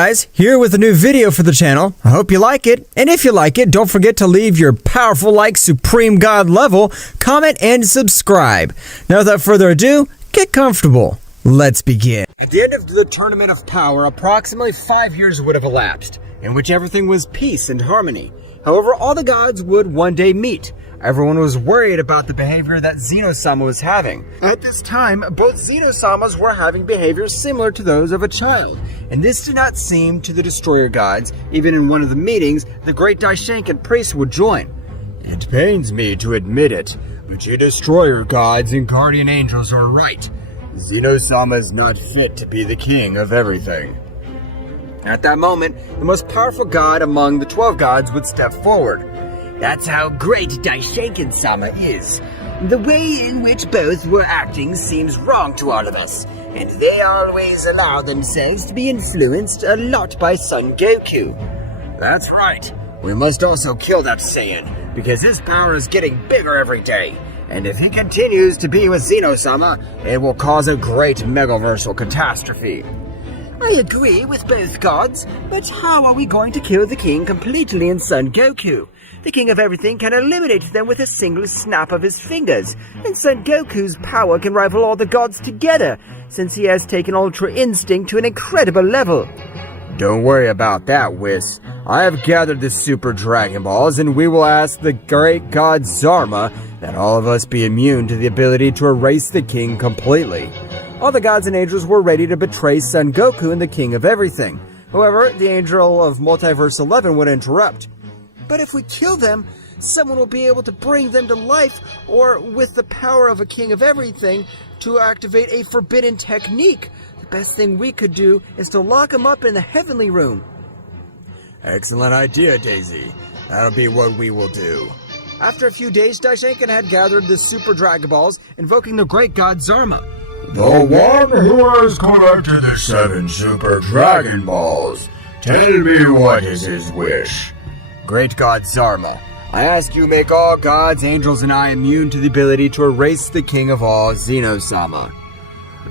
guys, here with a new video for the channel. I hope you like it, and if you like it, don't forget to leave your powerful like Supreme God level, comment, and subscribe. Now without further ado, get comfortable. Let's begin. At the end of the Tournament of Power, approximately 5 years would have elapsed, in which everything was peace and harmony. However, all the gods would one day meet. Everyone was worried about the behavior that Zeno-Sama was having. At this time, both Zeno-Samas were having behaviors similar to those of a child, and this did not seem to the Destroyer gods. Even in one of the meetings, the great Daishinkan priest would join. It pains me to admit it, but you Destroyer gods and Guardian Angels are right. Zeno-Sama is not fit to be the king of everything. At that moment, the most powerful god among the 12 gods would step forward. That's how great Daishinkan-sama is. The way in which both were acting seems wrong to all of us, and they always allow themselves to be influenced a lot by Son Goku. That's right. We must also kill that Saiyan, because his power is getting bigger every day, and if he continues to be with Zeno-sama, it will cause a great megaversal catastrophe. I agree with both gods, but how are we going to kill the king completely in Son Goku? The king of everything can eliminate them with a single snap of his fingers, and Son Goku's power can rival all the gods together, since he has taken Ultra Instinct to an incredible level. Don't worry about that, Whis. I have gathered the Super Dragon Balls, and we will ask the great god Zarma that all of us be immune to the ability to erase the king completely. All the gods and angels were ready to betray Son Goku and the king of everything. However, the angel of Multiverse 11 would interrupt. But if we kill them, someone will be able to bring them to life, or with the power of a king of everything, to activate a forbidden technique. The best thing we could do is to lock them up in the heavenly room. Excellent idea, Daisy. That'll be what we will do. After a few days, Daishinkan had gathered the Super Dragon Balls, invoking the great god Zarma. The one who has collected the 7 Super Dragon Balls. Tell me what is his wish. Great god Zarma, I ask you make all gods, angels, and I immune to the ability to erase the king of all, Zeno-Sama.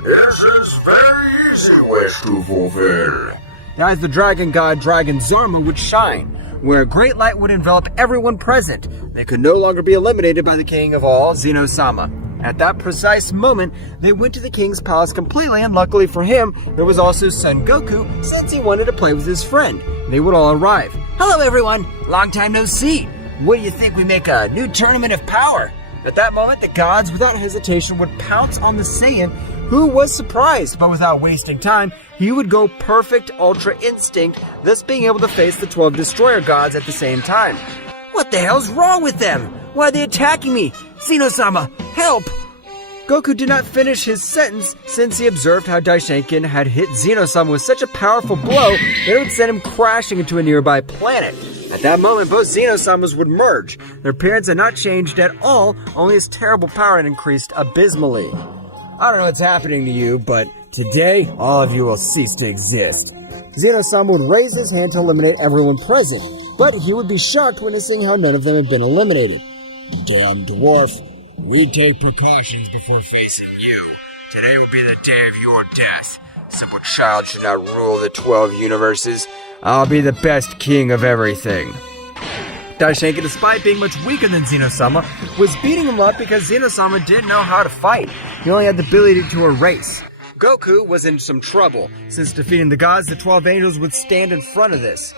This is very easy wish to fulfill. As the dragon god Dragon Zarma would shine, where a great light would envelop everyone present. They could no longer be eliminated by the king of all, Zeno-Sama. At that precise moment, they went to the king's palace completely, and luckily for him, there was also Son Goku, since he wanted to play with his friend. They would all arrive. Hello everyone, long time no see. What do you think we make a new Tournament of Power? At that moment, the gods without hesitation would pounce on the Saiyan, who was surprised, but without wasting time, he would go perfect Ultra Instinct, thus being able to face the 12 Destroyer gods at the same time. What the hell's wrong with them? Why are they attacking me? Zeno-sama, help! Goku did not finish his sentence since he observed how Daishinkan had hit Zeno-sama with such a powerful blow that it would send him crashing into a nearby planet. At that moment, both Zeno-samas would merge. Their appearance had not changed at all, only his terrible power had increased abysmally. I don't know what's happening to you, but today, all of you will cease to exist. Zeno-sama would raise his hand to eliminate everyone present, but he would be shocked witnessing how none of them had been eliminated. Damn dwarf. We take precautions before facing you. Today will be the day of your death. Simple child should not rule the 12 universes. I'll be the best king of everything. Daishinkan, despite being much weaker than Zeno-sama, was beating him up because Zeno-sama didn't know how to fight. He only had the ability to erase. Goku was in some trouble. Since defeating the gods, the 12 angels would stand in front of this.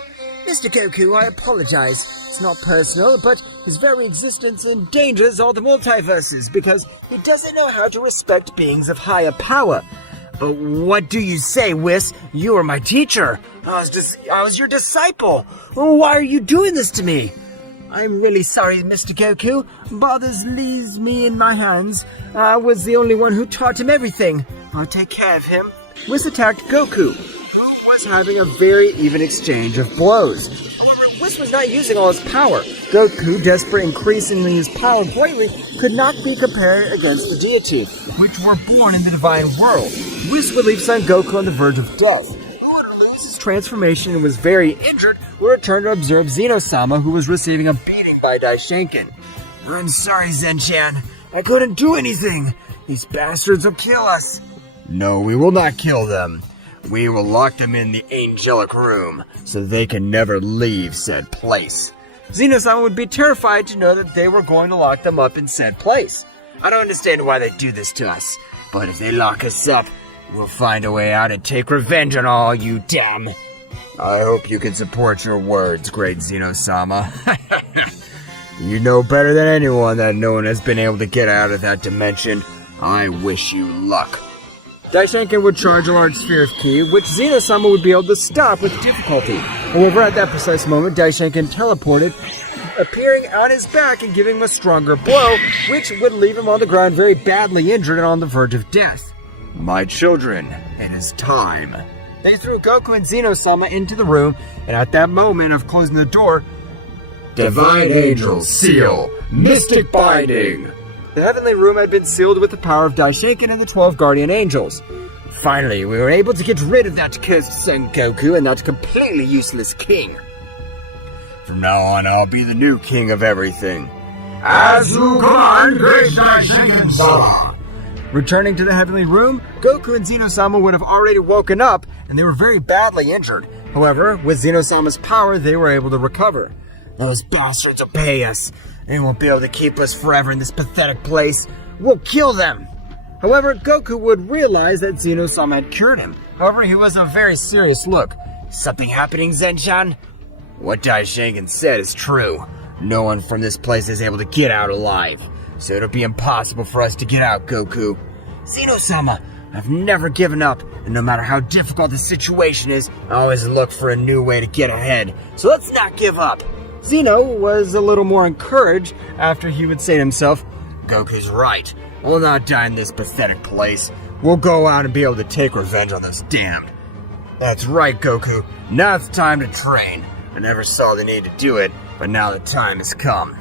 Mr. Goku, I apologize. It's not personal, but his very existence endangers all the multiverses because he doesn't know how to respect beings of higher power. But what do you say, Whis? You are my teacher. I was your disciple. Why are you doing this to me? I'm really sorry, Mr. Goku. Brothers leaves me in my hands. I was the only one who taught him everything. I'll take care of him. Whis attacked Goku, who was having a very even exchange of blows. However, Whis was not using all his power. Goku, desperate increasingly his power greatly, could not be compared against the deity, which were born in the divine world. Whis would leave Son Goku on the verge of death. Who would lose his transformation and was very injured, would return to observe Zeno-sama, who was receiving a beating by Daishinkan. I'm sorry, Zen-chan. I couldn't do anything. These bastards will kill us. No, we will not kill them. We will lock them in the angelic room, so they can never leave said place. Zeno-Sama would be terrified to know that they were going to lock them up in said place. I don't understand why they do this to us, but if they lock us up, we'll find a way out and take revenge on all you damn. I hope you can support your words, great Zeno-Sama. You know better than anyone that no one has been able to get out of that dimension. I wish you luck. Daishinkan would charge a large sphere of ki, which Zeno-Sama would be able to stop with difficulty. However, at that precise moment, Daishinkan teleported, appearing on his back and giving him a stronger blow, which would leave him on the ground very badly injured and on the verge of death. My children, it is time. They threw Goku and Zeno-Sama into the room, and at that moment of closing the door, Divine Angel Seal, Mystic Binding! The heavenly room had been sealed with the power of Daishinkan and the 12 guardian angels. Finally, we were able to get rid of that cursed Son Goku and that completely useless king. From now on, I'll be the new king of everything. As you command, great Daishinkan. Returning to the heavenly room, Goku and Zeno-Sama would have already woken up, and they were very badly injured. However, with Zeno-Sama's power, they were able to recover. Those bastards will pay us. They won't be able to keep us forever in this pathetic place. We'll kill them! However, Goku would realize that Zeno-Sama had cured him. However, he was a very serious look. Something happening, Zen-chan? What Daishinkan said is true. No one from this place is able to get out alive. So it'll be impossible for us to get out, Goku. Zeno-Sama, I've never given up, and no matter how difficult the situation is, I always look for a new way to get ahead. So let's not give up. Zeno was a little more encouraged after he would say to himself, Goku's right. We'll not die in this pathetic place. We'll go out and be able to take revenge on those damned. That's right, Goku. Now it's time to train. I never saw the need to do it, but now the time has come.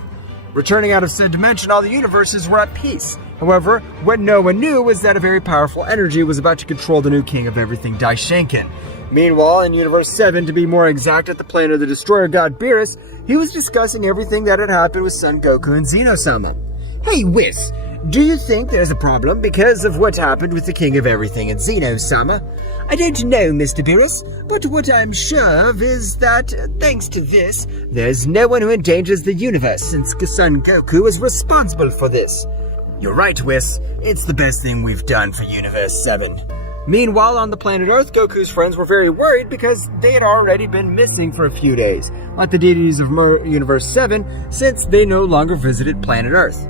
Returning out of said dimension, all the universes were at peace. However, what no one knew was that a very powerful energy was about to control the new king of everything, Daishinkan. Meanwhile, in Universe 7, to be more exact, at the plane of the destroyer god Beerus, he was discussing everything that had happened with Son Goku and Zeno-Sama. Hey, Whis, do you think there's a problem because of what happened with the king of everything and Zeno-Sama? I don't know, Mr. Beerus, but what I'm sure of is that, thanks to this, there's no one who endangers the universe since Son Goku is responsible for this. You're right, Whis. It's the best thing we've done for Universe 7. Meanwhile, on the planet Earth, Goku's friends were very worried because they had already been missing for a few days, like the deities of Universe 7, since they no longer visited planet Earth.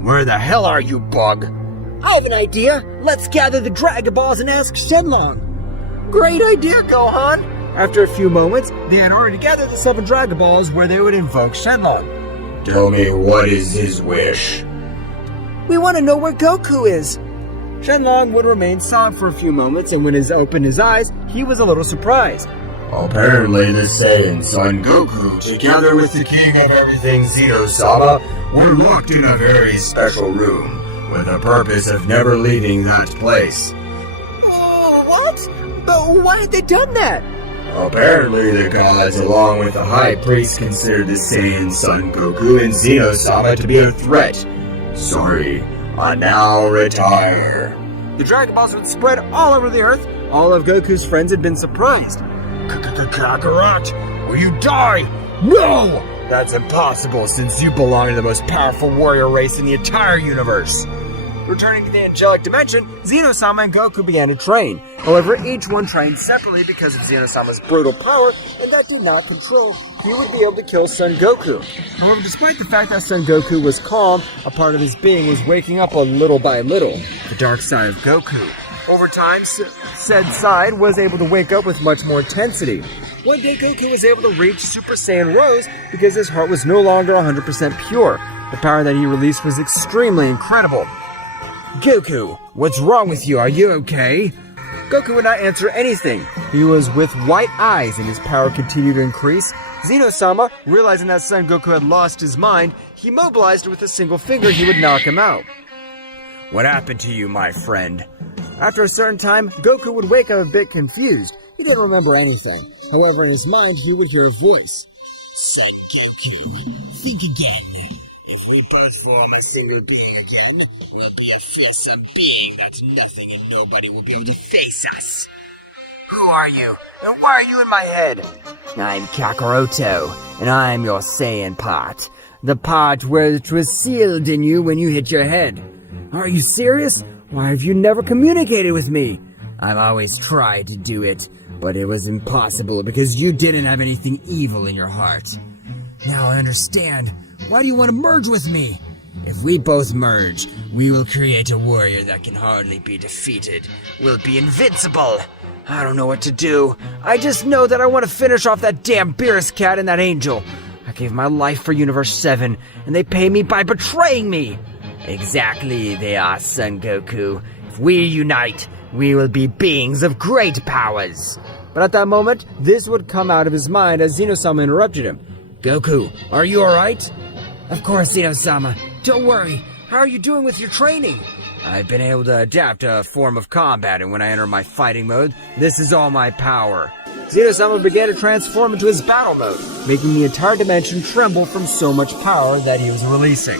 Where the hell are you, Bug? I have an idea. Let's gather the Dragon Balls and ask Shenlong. Great idea, Gohan. After a few moments, they had already gathered the 7 Dragon Balls where they would invoke Shenlong. Tell me, what is his wish? We want to know where Goku is. Shenlong would remain silent for a few moments, and when he opened his eyes, he was a little surprised. Apparently the Saiyan Son Goku, together with the king of everything Zeno-Sama, were locked in a very special room, with the purpose of never leaving that place. Oh, what? But why had they done that? Apparently the gods, along with the High Priest, considered the Saiyan Son Goku and Zeno-Sama to be a threat. Sorry, I now retire. The Dragon Balls would spread all over the Earth. All of Goku's friends had been surprised. Kakarot, will you die? No! That's impossible since you belong to the most powerful warrior race in the entire universe. Returning to the angelic dimension, Zeno-Sama and Goku began to train. However, each one trained separately because of Zeno-Sama's brutal power, and that did not control he would be able to kill Son Goku. However, despite the fact that Son Goku was calm, a part of his being was waking up a little by little, the dark side of Goku. Over time, said side was able to wake up with much more intensity. One day, Goku was able to reach Super Saiyan Rose because his heart was no longer 100% pure. The power that he released was extremely incredible. Goku, what's wrong with you? Are you okay? Goku would not answer anything. He was with white eyes and his power continued to increase. Zeno-Sama, realizing that Son Goku had lost his mind, he mobilized with a single finger he would knock him out. What happened to you, my friend? After a certain time, Goku would wake up a bit confused. He didn't remember anything. However, in his mind, he would hear a voice. Son Goku, think again. If we both form a single being again, we'll be a fearsome being that nothing and nobody will be able to face us. Who are you? And why are you in my head? I'm Kakaroto, and I'm your Saiyan part. The part which was sealed in you when you hit your head. Are you serious? Why have you never communicated with me? I've always tried to do it, but it was impossible because you didn't have anything evil in your heart. Now I understand. Why do you want to merge with me? If we both merge, we will create a warrior that can hardly be defeated. We'll be invincible. I don't know what to do. I just know that I want to finish off that damn Beerus cat and that angel. I gave my life for Universe 7, and they pay me by betraying me. Exactly, they are, Son Goku. If we unite, we will be beings of great powers. But at that moment, this would come out of his mind as Zeno-Sama interrupted him. Goku, are you alright? Of course, Zeno-Sama. Don't worry. How are you doing with your training? I've been able to adapt a form of combat, and when I enter my fighting mode, this is all my power. Zeno-Sama began to transform into his battle mode, making the entire dimension tremble from so much power that he was releasing.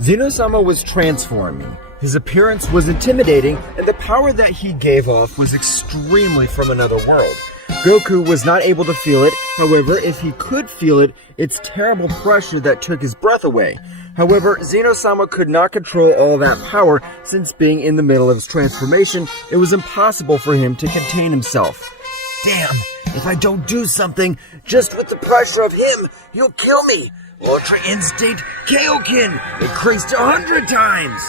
Zeno-Sama was transforming. His appearance was intimidating, and the power that he gave off was extremely from another world. Goku was not able to feel it. However, if he could feel it, it's terrible pressure that took his breath away. However, Zeno-Sama could not control all that power, since being in the middle of his transformation, it was impossible for him to contain himself. Damn, if I don't do something, just with the pressure of him, he'll kill me. Ultra Instinct Kaioken increased 100 times!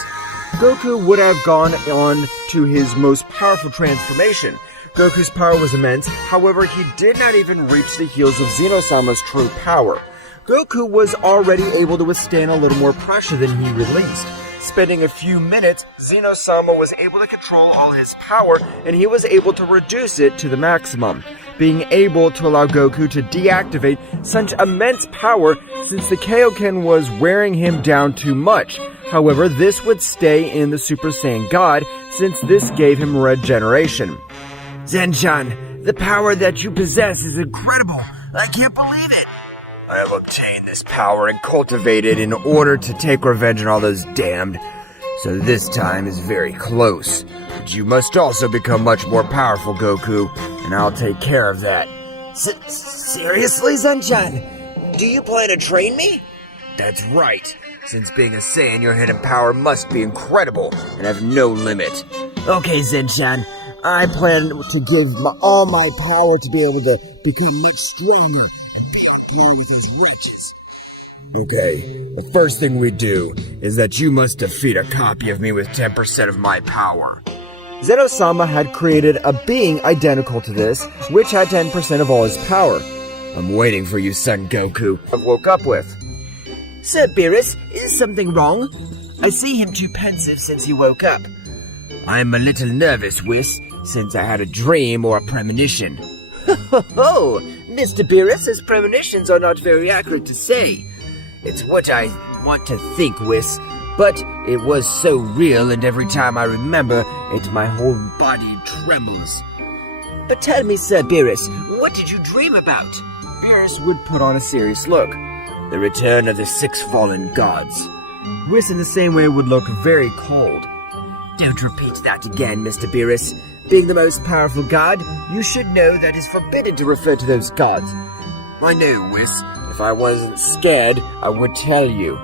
Goku would have gone on to his most powerful transformation. Goku's power was immense, however, he did not even reach the heels of Zeno-Sama's true power. Goku was already able to withstand a little more pressure than he released. Spending a few minutes, Zeno-Sama was able to control all his power, and he was able to reduce it to the maximum, being able to allow Goku to deactivate such immense power since the Kaioken was wearing him down too much. However, this would stay in the Super Saiyan God since this gave him regeneration. Zenchan, the power that you possess is incredible. I can't believe it. I have obtained this power and cultivated in order to take revenge on all those damned. So this time is very close. But you must also become much more powerful, Goku, and I'll take care of that. Seriously, Zenchan? Do you plan to train me? That's right. Since being a Saiyan, your hidden power must be incredible and have no limit. Okay, Zenchan. I plan to give all my power to be able to become much stronger and be able with those witches. Okay, the first thing we do is that you must defeat a copy of me with 10% of my power. Zeno-Sama had created a being identical to this, which had 10% of all his power. I'm waiting for you, Son Goku. I woke up with. Sir Beerus, is something wrong? I see him too pensive since he woke up. I'm a little nervous, Whis, since I had a dream or a premonition. Ho, Mr. Beerus, his premonitions are not very accurate to say. It's what I want to think, Whis, but it was so real, and every time I remember it, my whole body trembles. But tell me, Sir Beerus, what did you dream about? Beerus would put on a serious look. The return of the 6 fallen gods. Whis in the same way would look very cold. Don't repeat that again, Mr. Beerus. Being the most powerful god, you should know that it's forbidden to refer to those gods. I know, Whis. If I wasn't scared, I would tell you.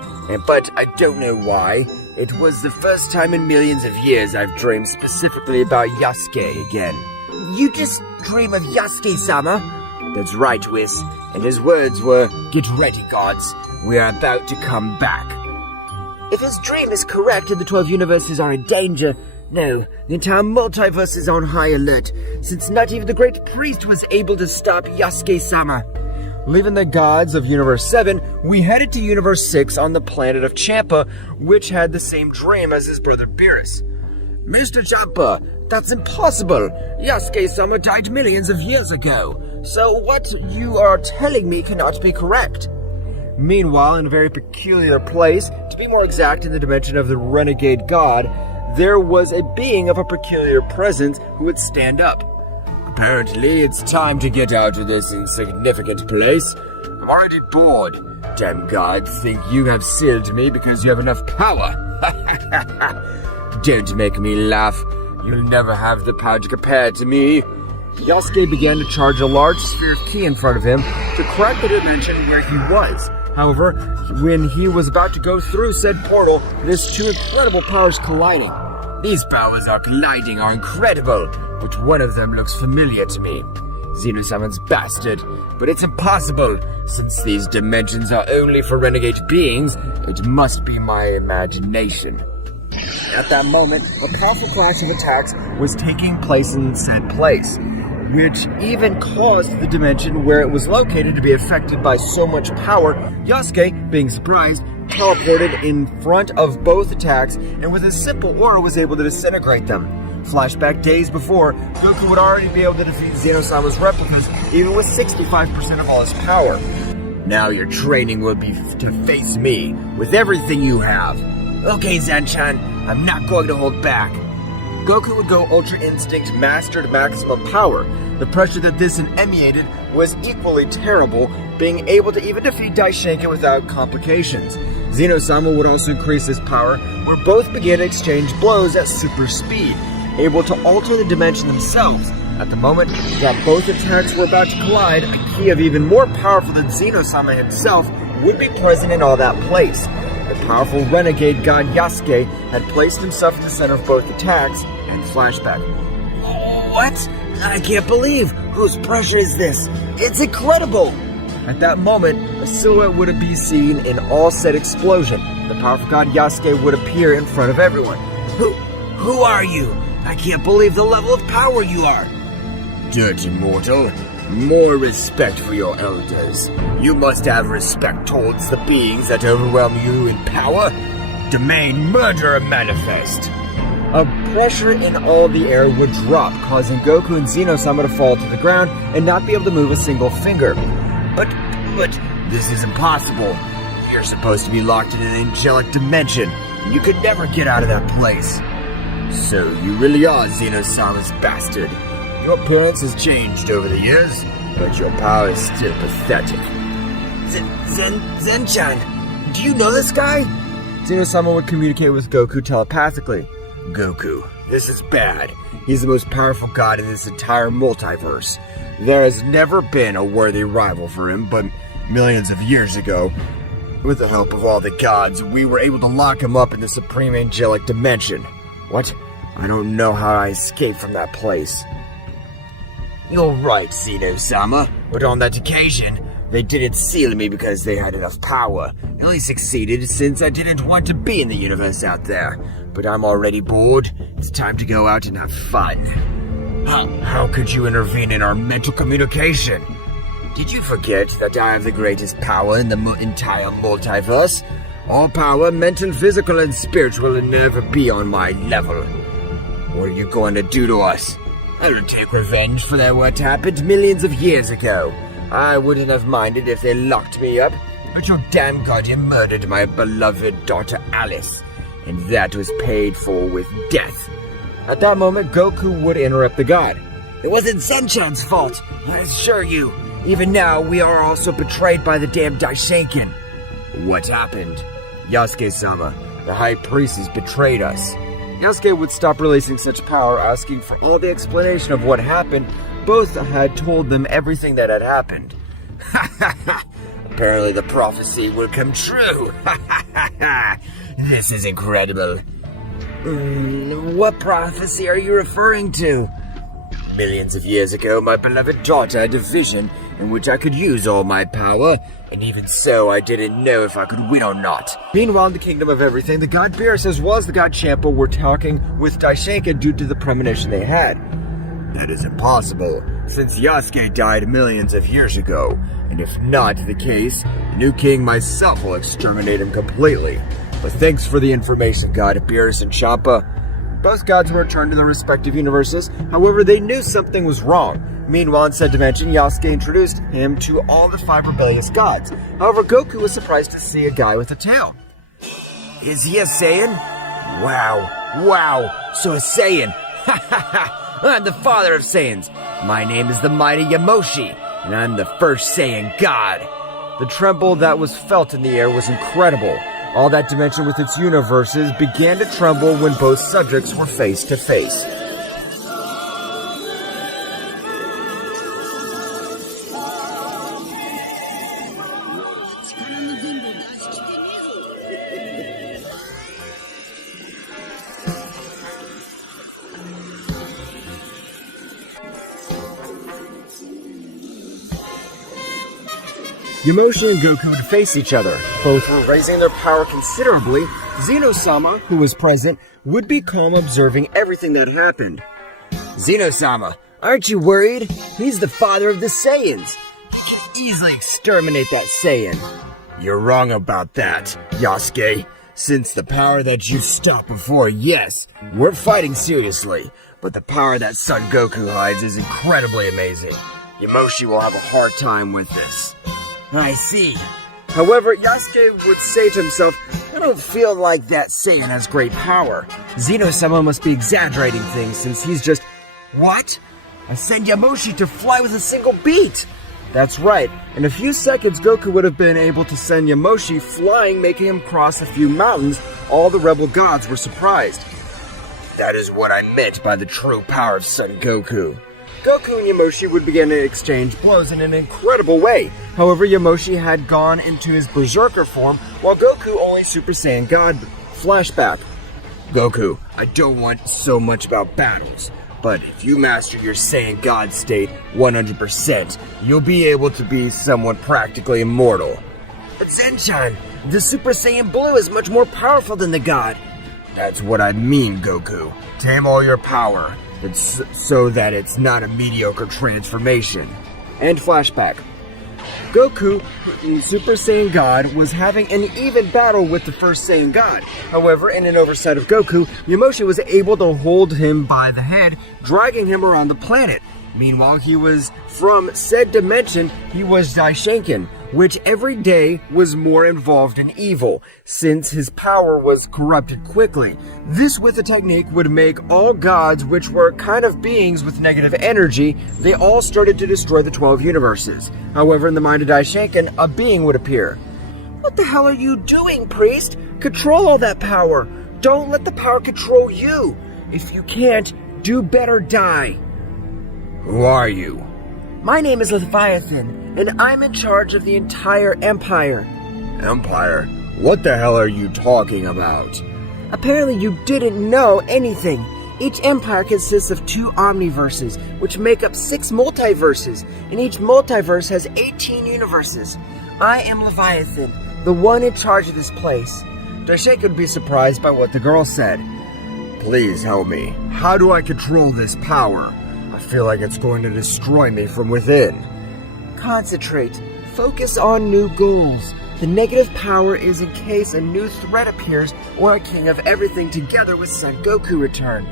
But I don't know why. It was the first time in millions of years I've dreamed specifically about Yasuke again. You just dream of Yasuke-sama? That's right, Whis. And his words were, "Get ready, gods. We are about to come back." If his dream is correct and the 12 universes are in danger, no, the entire multiverse is on high alert, since not even the great priest was able to stop Yasuke-sama. Leaving the gods of Universe 7, we headed to Universe 6 on the planet of Champa, which had the same dream as his brother Beerus. Mr. Champa, that's impossible! Yasuke-sama died millions of years ago, so what you are telling me cannot be correct. Meanwhile, in a very peculiar place, to be more exact in the dimension of the renegade god, there was a being of a peculiar presence who would stand up. Apparently, it's time to get out of this insignificant place. I'm already bored. Damn gods think you have sealed me because you have enough power. Don't make me laugh. You'll never have the power to compare to me. Yosuke began to charge a large sphere of ki in front of him to crack the dimension where he was. However, when he was about to go through said portal, his two incredible powers colliding. These powers are colliding are incredible, but one of them looks familiar to me. Zeno-Sama's bastard, but it's impossible. Since these dimensions are only for renegade beings, it must be my imagination. At that moment, a powerful clash of attacks was taking place in said place, which even caused the dimension where it was located to be affected by so much power. Yosuke, being surprised, teleported in front of both attacks and with a simple aura was able to disintegrate them. Flashback days before, Goku would already be able to defeat Zeno-Sama's replicas even with 65% of all his power. Now your training will be to face me with everything you have. Okay, Zanchan, I'm not going to hold back. Goku would go Ultra Instinct mastered maximum power. The pressure that this emanated was equally terrible, being able to even defeat Daishinkan without complications. Zeno-Sama would also increase his power, where both began to exchange blows at super speed, able to alter the dimension themselves. At the moment that both attacks were about to collide, a ki of even more powerful than Zeno-Sama himself would be present in all that place. The powerful renegade god Yasuke had placed himself at the center of both attacks and flashback. What? I can't believe! Whose pressure is this? It's incredible! At that moment, a silhouette would be seen in all said explosion. The powerful god Yasuke would appear in front of everyone. Who are you? I can't believe the level of power you are! Dirty mortal. More respect for your elders. You must have respect towards the beings that overwhelm you in power. Demand murderer manifest. A pressure in all the air would drop, causing Goku and Zeno-Sama to fall to the ground and not be able to move a single finger. But, this is impossible. You're supposed to be locked in an angelic dimension. You could never get out of that place. So you really are Zeno-Sama's bastard. Your appearance has changed over the years, but your power is still pathetic. Zenchan, do you know this guy? Zeno-Sama would communicate with Goku telepathically. Goku, this is bad. He's the most powerful god in this entire multiverse. There has never been a worthy rival for him, but millions of years ago, with the help of all the gods, we were able to lock him up in the supreme angelic dimension. What? I don't know how I escaped from that place. You're right, Zeno-Sama, but on that occasion, they didn't seal me because they had enough power. They only succeeded since I didn't want to be in the universe out there. But I'm already bored. It's time to go out and have fun. How could you intervene in our mental communication? Did you forget that I have the greatest power in the entire multiverse? All power, mental, physical, and spiritual, will never be on my level. What are you going to do to us? I will take revenge for what happened millions of years ago. I wouldn't have minded if they locked me up, but your damn guardian murdered my beloved daughter Alice, and that was paid for with death. At that moment, Goku would interrupt the god. It wasn't Zenchan's fault, I assure you. Even now, we are also betrayed by the damn Daishinkan. What happened? Yasuke-sama, the high priest has betrayed us. Yasuke would stop releasing such power, asking for all the explanation of what happened. Both had told them everything that had happened. Apparently the prophecy will come true. This is incredible. What prophecy are you referring to? Millions of years ago, my beloved daughter had a vision in which I could use all my power, and even so, I didn't know if I could win or not. Meanwhile, in the Kingdom of Everything, the god Beerus as well as the god Champa were talking with Daishinkan due to the premonition they had. That is impossible, since Yasuke died millions of years ago, and if not the case, the new king myself will exterminate him completely. But thanks for the information, god Beerus and Champa. Both gods were returned to their respective universes, however they knew something was wrong. Meanwhile, in said dimension, Yasuke introduced him to all the 5 rebellious gods. However, Goku was surprised to see a guy with a tail. Is he a Saiyan? Wow, so a Saiyan. Ha ha ha, I'm the father of Saiyans. My name is the mighty Yamoshi, and I'm the first Saiyan God. The tremble that was felt in the air was incredible. All that dimension with its universes began to tremble when both subjects were face to face. Yamoshi and Goku would face each other. Both were raising their power considerably. Zeno-Sama, who was present, would be calm observing everything that happened. Zeno-Sama, aren't you worried? He's the father of the Saiyans. He can easily exterminate that Saiyan. You're wrong about that, Yosuke. Since the power that you stopped before, yes, we're fighting seriously. But the power that Son Goku hides is incredibly amazing. Yamoshi will have a hard time with this. I see. However, Yasuke would say to himself, I don't feel like that Saiyan has great power. Zeno-sama must be exaggerating things since he's just... What? I send Yamoshi to fly with a single beat! That's right. In a few seconds, Goku would have been able to send Yamoshi flying, making him cross a few mountains. All the rebel gods were surprised. That is what I meant by the true power of Son Goku. Goku and Yamoshi would begin to exchange blows in an incredible way. However, Yamoshi had gone into his Berserker form, while Goku only Super Saiyan God. Flashback. Goku, I don't want so much about battles, but if you master your Saiyan God state 100%, you'll be able to be somewhat practically immortal. But Zenchan, the Super Saiyan Blue is much more powerful than the God. That's what I mean, Goku. Tame all your power. So that it's not a mediocre transformation. And flashback. Goku, the Super Saiyan God, was having an even battle with the first Saiyan God. However, in an oversight of Goku, Yamoshi was able to hold him by the head, dragging him around the planet. Meanwhile, he was from said dimension, he was Daishinkan, which every day was more involved in evil, since his power was corrupted quickly. This with a technique would make all gods, which were kind of beings with negative energy, they all started to destroy the 12 universes. However, in the mind of Daishinkan, a being would appear. What the hell are you doing, priest? Control all that power. Don't let the power control you. If you can't, do better die. Who are you? My name is Leviathan, and I'm in charge of the entire Empire. Empire? What the hell are you talking about? Apparently you didn't know anything. Each empire consists of 2 omniverses, which make up 6 multiverses, and each multiverse has 18 universes. I am Leviathan, the one in charge of this place. Daishinkan would be surprised by what the girl said. Please help me. How do I control this power? I feel like it's going to destroy me from within. Concentrate. Focus on new goals. The negative power is in case a new threat appears or a king of everything together with Son Goku return.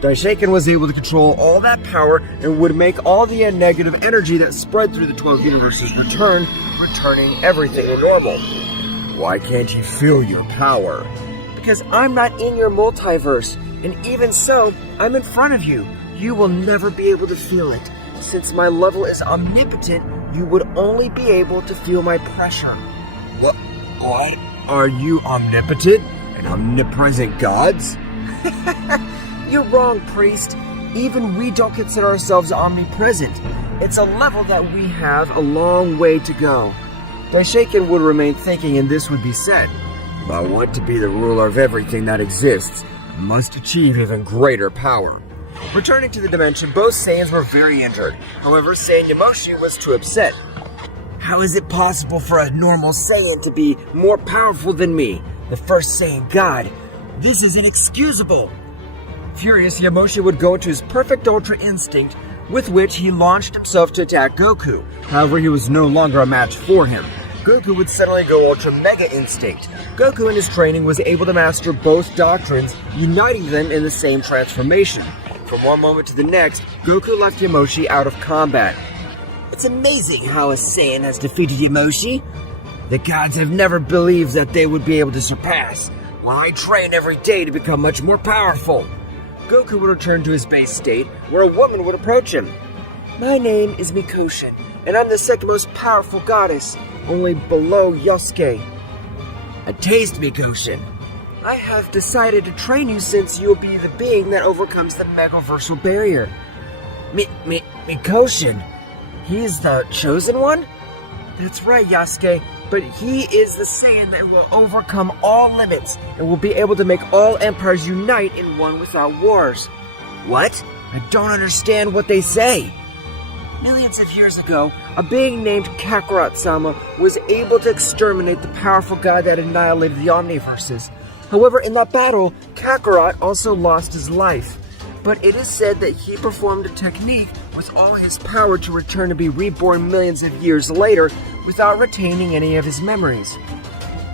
Daishinkan was able to control all that power and would make all the negative energy that spread through the 12 universes returning everything to normal. Why can't you feel your power? Because I'm not in your multiverse, and even so, I'm in front of you. You will never be able to feel it. Since my level is omnipotent, you would only be able to feel my pressure. What? Are you omnipotent and omnipresent gods? You're wrong, priest. Even we don't consider ourselves omnipresent. It's a level that we have a long way to go. Daishinkan would remain thinking, and this would be said. If I want to be the ruler of everything that exists, I must achieve even greater power. Returning to the dimension, both Saiyans were very injured. However, Saiyan Yamoshi was too upset. How is it possible for a normal Saiyan to be more powerful than me, the first Saiyan God? This is inexcusable. Furious, Yamoshi would go into his perfect Ultra Instinct, with which he launched himself to attack Goku. However, he was no longer a match for him. Goku would suddenly go Ultra Mega Instinct. Goku in his training was able to master both doctrines, uniting them in the same transformation. From one moment to the next, Goku left Yamoshi out of combat. It's amazing how a Saiyan has defeated Yamoshi. The gods have never believed that they would be able to surpass, while I train every day to become much more powerful. Goku would return to his base state, where a woman would approach him. My name is Mikoshin, and I'm the second most powerful goddess. only below Yosuke. A taste, Mikoshin. I have decided to train you since you'll be the being that overcomes the Megaversal barrier. Mikoshin? He's the chosen one? That's right, Yasuke, but he is the Saiyan that will overcome all limits and will be able to make all empires unite in one without wars. What? I don't understand what they say. Millions of years ago, a being named Kakarot-sama was able to exterminate the powerful god that annihilated the Omniverses. However, in that battle, Kakarot also lost his life. But it is said that he performed a technique with all his power to return to be reborn millions of years later without retaining any of his memories.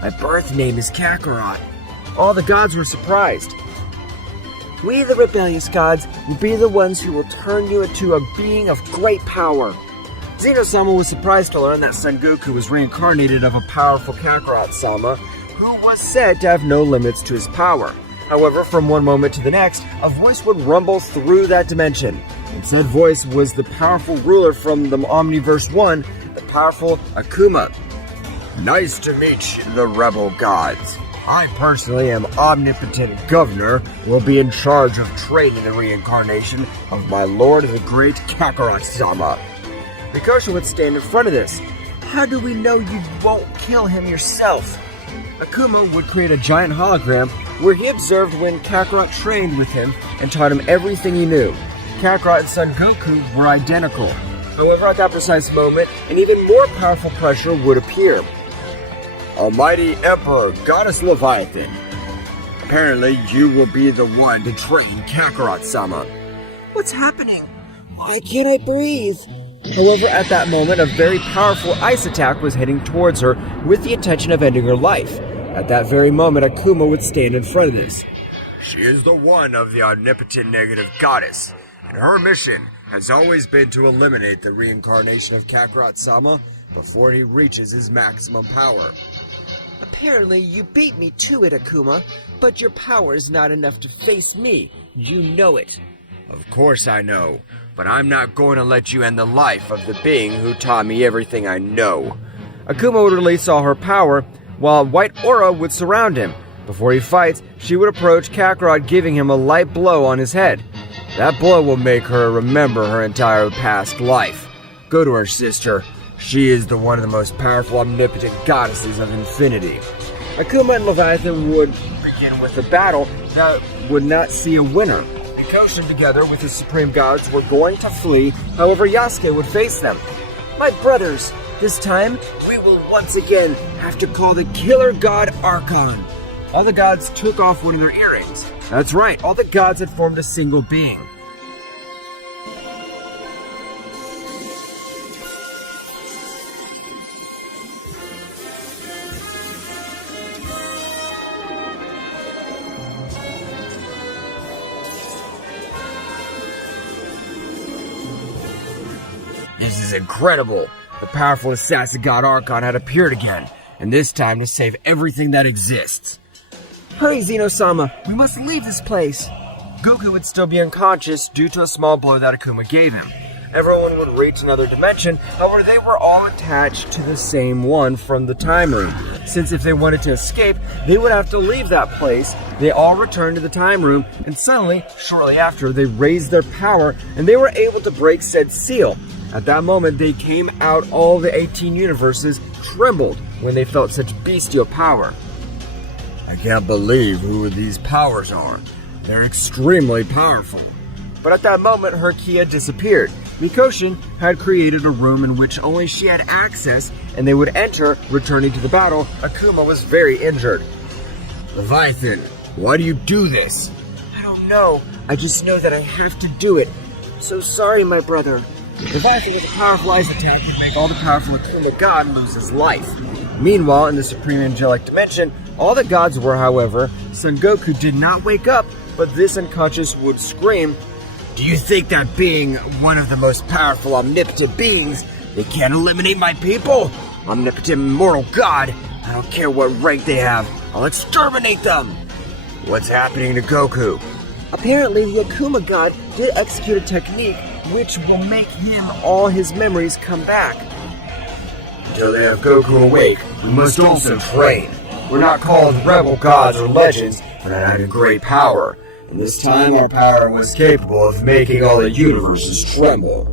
My birth name is Kakarot. All the gods were surprised. We, the rebellious gods, will be the ones who will turn you into a being of great power. Zeno-Sama was surprised to learn that Son Goku was reincarnated of a powerful Kakarot-sama, who was said to have no limits to his power. However, from one moment to the next, a voice would rumble through that dimension. And said voice was the powerful ruler from the Omniverse 1, the powerful Akuma. Nice to meet you, the rebel gods. I personally am omnipotent governor, who will be in charge of training the reincarnation of my lord the great Kakarot-sama. Mikoshin would stand in front of this. How do we know you won't kill him yourself? Akuma would create a giant hologram where he observed when Kakarot trained with him and taught him everything he knew. Kakarot and Son Goku were identical. However, at that precise moment, an even more powerful pressure would appear. Almighty Emperor, Goddess Leviathan. Apparently, you will be the one to train Kakarot-sama. What's happening? Why can't I breathe? However, at that moment, a very powerful ice attack was heading towards her with the intention of ending her life. At that very moment, Akuma would stand in front of this. She is the one of the omnipotent negative goddess, and her mission has always been to eliminate the reincarnation of Kakarot-sama before he reaches his maximum power. Apparently, you beat me to it, Akuma, but your power is not enough to face me. You know it. Of course I know, but I'm not going to let you end the life of the being who taught me everything I know. Akuma would release all her power, while a white aura would surround him. Before he fights, she would approach Kakarot, giving him a light blow on his head. That blow will make her remember her entire past life. Go to her, sister. She is the one of the most powerful omnipotent goddesses of infinity. Akuma and Leviathan would begin with a battle that would not see a winner. Mikoshin, together with his supreme gods, were going to flee, however Yasuke would face them. My brothers, this time, we will once again have to call the killer god Archon. All the gods took off one of their earrings. That's right, all the gods had formed a single being. This is incredible. The powerful assassin god Archon had appeared again, and this time to save everything that exists. Hurry, Zeno-Sama, we must leave this place. Goku would still be unconscious due to a small blow that Akuma gave him. Everyone would reach another dimension, however they were all attached to the same one from the time room. Since if they wanted to escape, they would have to leave that place. They all returned to the time room, and suddenly, shortly after, they raised their power, and they were able to break said seal. At that moment, they came out, all the 18 universes trembled when they felt such bestial power. I can't believe who these powers are. They're extremely powerful. But at that moment, her Kia disappeared. Mikoshin had created a room in which only she had access, and they would enter, returning to the battle. Akuma was very injured. Leviathan, why do you do this? I don't know. I just know that I have to do it. So sorry, my brother. Leviathan with a powerful ice attack would make all the powerful Akuma god lose his life. Meanwhile, in the Supreme Angelic Dimension, all the gods were, however, Son Goku did not wake up, but this unconscious would scream, "Do you think that being one of the most powerful omnipotent beings, they can't eliminate my people? Omnipotent immortal god, I don't care what rank they have, I'll exterminate them!" What's happening to Goku? Apparently, the Akuma god did execute a technique which will make him all his memories come back. Until they have Goku awake, we must also train. We're not called rebel gods or legends, but I had a great power. And this time our power was capable of making all the universes tremble.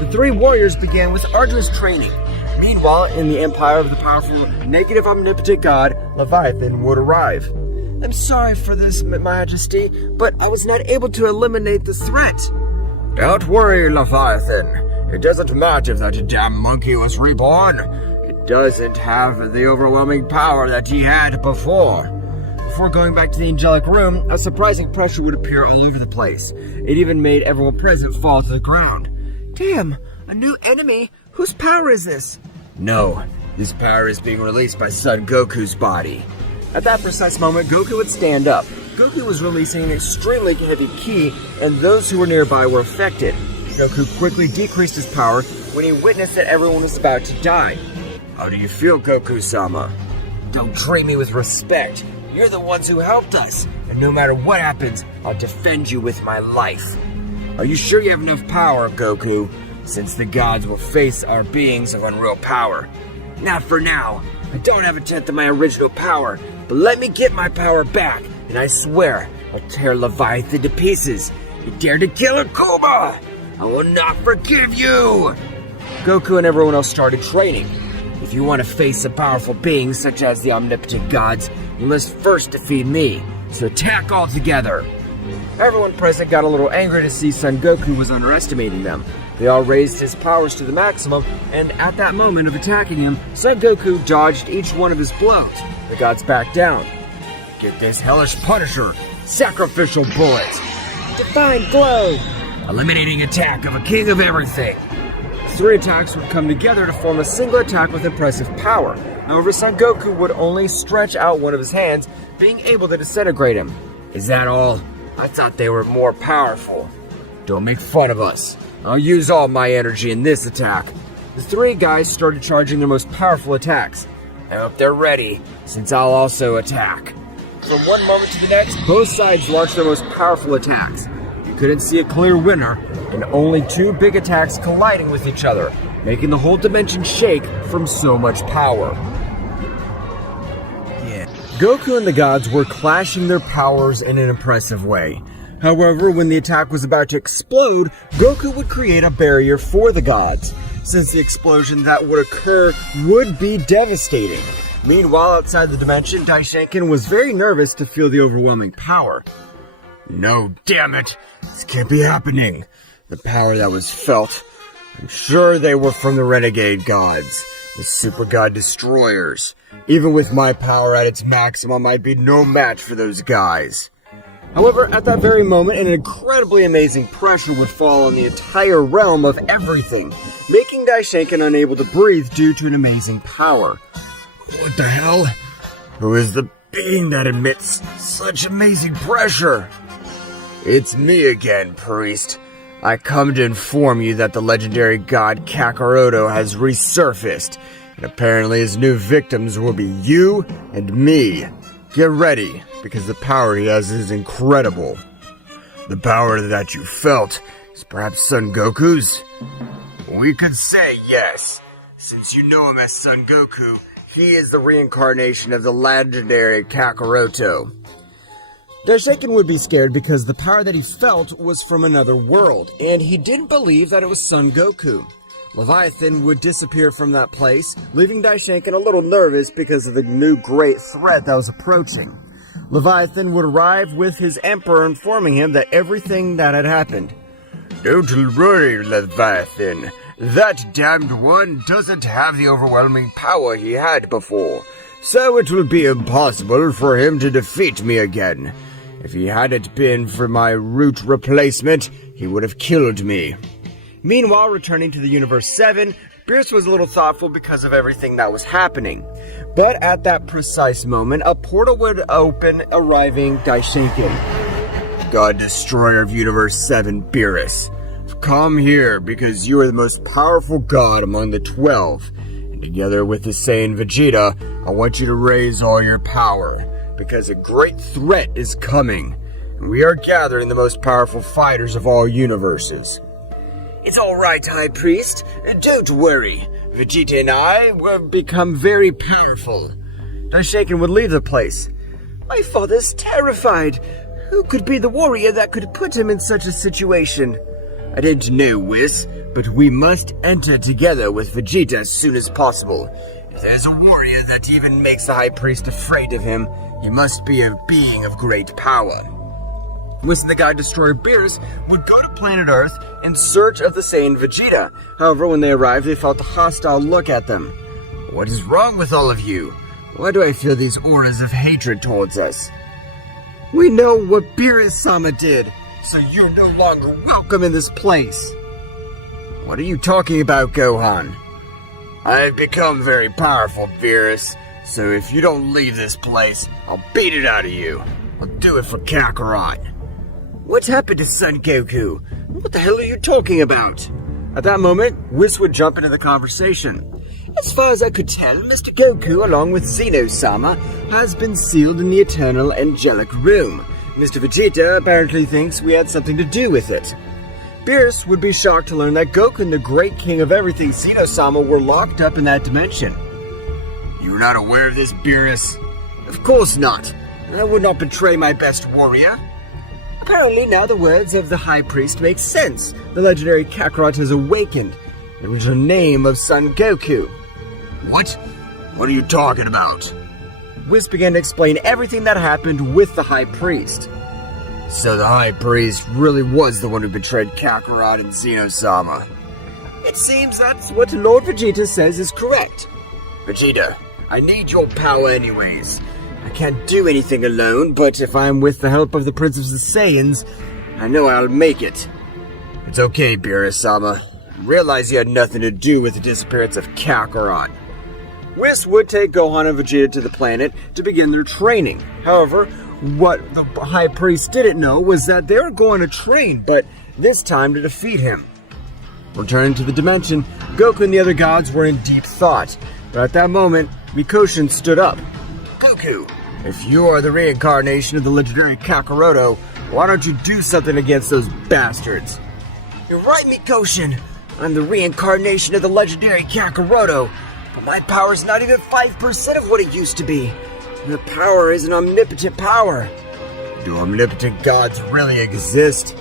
The three warriors began with arduous training. Meanwhile, in the empire of the powerful, negative omnipotent god, Leviathan would arrive. I'm sorry for this, Majesty, but I was not able to eliminate the threat. Don't worry, Leviathan. It doesn't matter if that damn monkey was reborn. It doesn't have the overwhelming power that he had before. Before going back to the angelic room, a surprising pressure would appear all over the place. It even made everyone present fall to the ground. Damn, a new enemy? Whose power is this? No, this power is being released by Son Goku's body. At that precise moment, Goku would stand up. Goku was releasing an extremely heavy ki, and those who were nearby were affected. Goku quickly decreased his power when he witnessed that everyone was about to die. How do you feel, Goku-sama? Don't treat me with respect. You're the ones who helped us, and no matter what happens, I'll defend you with my life. Are you sure you have enough power, Goku? Since the gods will face our beings of unreal power. Not for now. I don't have a tenth of my original power, but let me get my power back, and I swear I'll tear Leviathan to pieces. You dare to kill a Kuma! I will not forgive you! Goku and everyone else started training. If you want to face a powerful being such as the omnipotent gods, you must first defeat me, so attack all together. Everyone present got a little angry to see Son Goku was underestimating them. They all raised his powers to the maximum, and at that moment of attacking him, Son Goku dodged each one of his blows. The gods backed down. Get this hellish Punisher! Sacrificial bullet! Divine Glow! Eliminating attack of a king of everything! Three attacks would come together to form a single attack with impressive power. However, Son Goku would only stretch out one of his hands, being able to disintegrate him. Is that all? I thought they were more powerful. Don't make fun of us. I'll use all my energy in this attack. The three guys started charging their most powerful attacks. I hope they're ready, since I'll also attack. From one moment to the next, both sides launched their most powerful attacks. You couldn't see a clear winner, and only two big attacks colliding with each other, making the whole dimension shake from so much power. Goku and the gods were clashing their powers in an impressive way. However, when the attack was about to explode, Goku would create a barrier for the gods, since the explosion that would occur would be devastating. Meanwhile, outside the dimension, Daishinkan was very nervous to feel the overwhelming power. No, damn it! This can't be happening! The power that was felt, I'm sure they were from the renegade gods, the super god destroyers. Even with my power at its maximum, I'd be no match for those guys. However, at that very moment, an incredibly amazing pressure would fall on the entire realm of everything, making Daishinkan unable to breathe due to an amazing power. What the hell? Who is the being that emits such amazing pressure? It's me again, priest. I come to inform you that the legendary god Kakaroto has resurfaced, and apparently his new victims will be you and me. Get ready, because the power he has is incredible. The power that you felt is perhaps Son Goku's? We could say yes. Since you know him as Son Goku, he is the reincarnation of the legendary Kakaroto. Daishinkan would be scared because the power that he felt was from another world, and he didn't believe that it was Son Goku. Leviathan would disappear from that place, leaving Daishinkan a little nervous because of the new great threat that was approaching. Leviathan would arrive with his emperor informing him that everything that had happened. Don't worry, Leviathan. That damned one doesn't have the overwhelming power he had before, so it will be impossible for him to defeat me again. If he hadn't been for my root replacement, he would have killed me. Meanwhile, returning to the Universe 7, Beerus was a little thoughtful because of everything that was happening. But at that precise moment, a portal would open, arriving Daishinkan. God Destroyer of Universe 7, Beerus. Come here, because you are the most powerful god among the 12. And together with the Saiyan Vegeta, I want you to raise all your power, because a great threat is coming. And we are gathering the most powerful fighters of all universes. It's all right, High Priest. Don't worry. Vegeta and I would become very powerful. Daishinkan would leave the place. My father's terrified. Who could be the warrior that could put him in such a situation? I didn't know, Whis, but we must enter together with Vegeta as soon as possible. If there's a warrior that even makes the High Priest afraid of him, he must be a being of great power. Whis and the God Destroyer Beerus would go to planet Earth in search of the Saiyan Vegeta. However, when they arrived, they felt a hostile look at them. What is wrong with all of you? Why do I feel these auras of hatred towards us? We know what Beerus-sama did, so you're no longer welcome in this place. What are you talking about, Gohan? I've become very powerful, Beerus, so if you don't leave this place, I'll beat it out of you. I'll do it for Kakarot. What's happened to Son Goku? What the hell are you talking about? At that moment, Whis would jump into the conversation. As far as I could tell, Mr. Goku, along with Zeno-Sama, has been sealed in the Eternal Angelic Room. Mr. Vegeta apparently thinks we had something to do with it. Beerus would be shocked to learn that Goku and the great king of everything, Zeno-Sama, were locked up in that dimension. You were not aware of this, Beerus? Of course not. I would not betray my best warrior. Apparently now the words of the High Priest make sense. The legendary Kakarot has awakened. It was the name of Son Goku. What? What are you talking about? Whis began to explain everything that happened with the High Priest. So the High Priest really was the one who betrayed Kakarot and Zeno-Sama. It seems that's what Lord Vegeta says is correct. Vegeta, I need your power anyways. I can't do anything alone, but if I'm with the help of the Prince of the Saiyans, I know I'll make it. It's okay, Beerus-sama. I realize you had nothing to do with the disappearance of Kakarot. Whis would take Gohan and Vegeta to the planet to begin their training. However, what the High Priest didn't know was that they were going to train, but this time to defeat him. Returning to the dimension, Goku and the other gods were in deep thought. But at that moment, Mikoshin stood up. Goku, if you are the reincarnation of the legendary Kakaroto, why don't you do something against those bastards? You're right, Mikoshin. I'm the reincarnation of the legendary Kakaroto, but my power is not even 5% of what it used to be. The power is an omnipotent power. Do omnipotent gods really exist?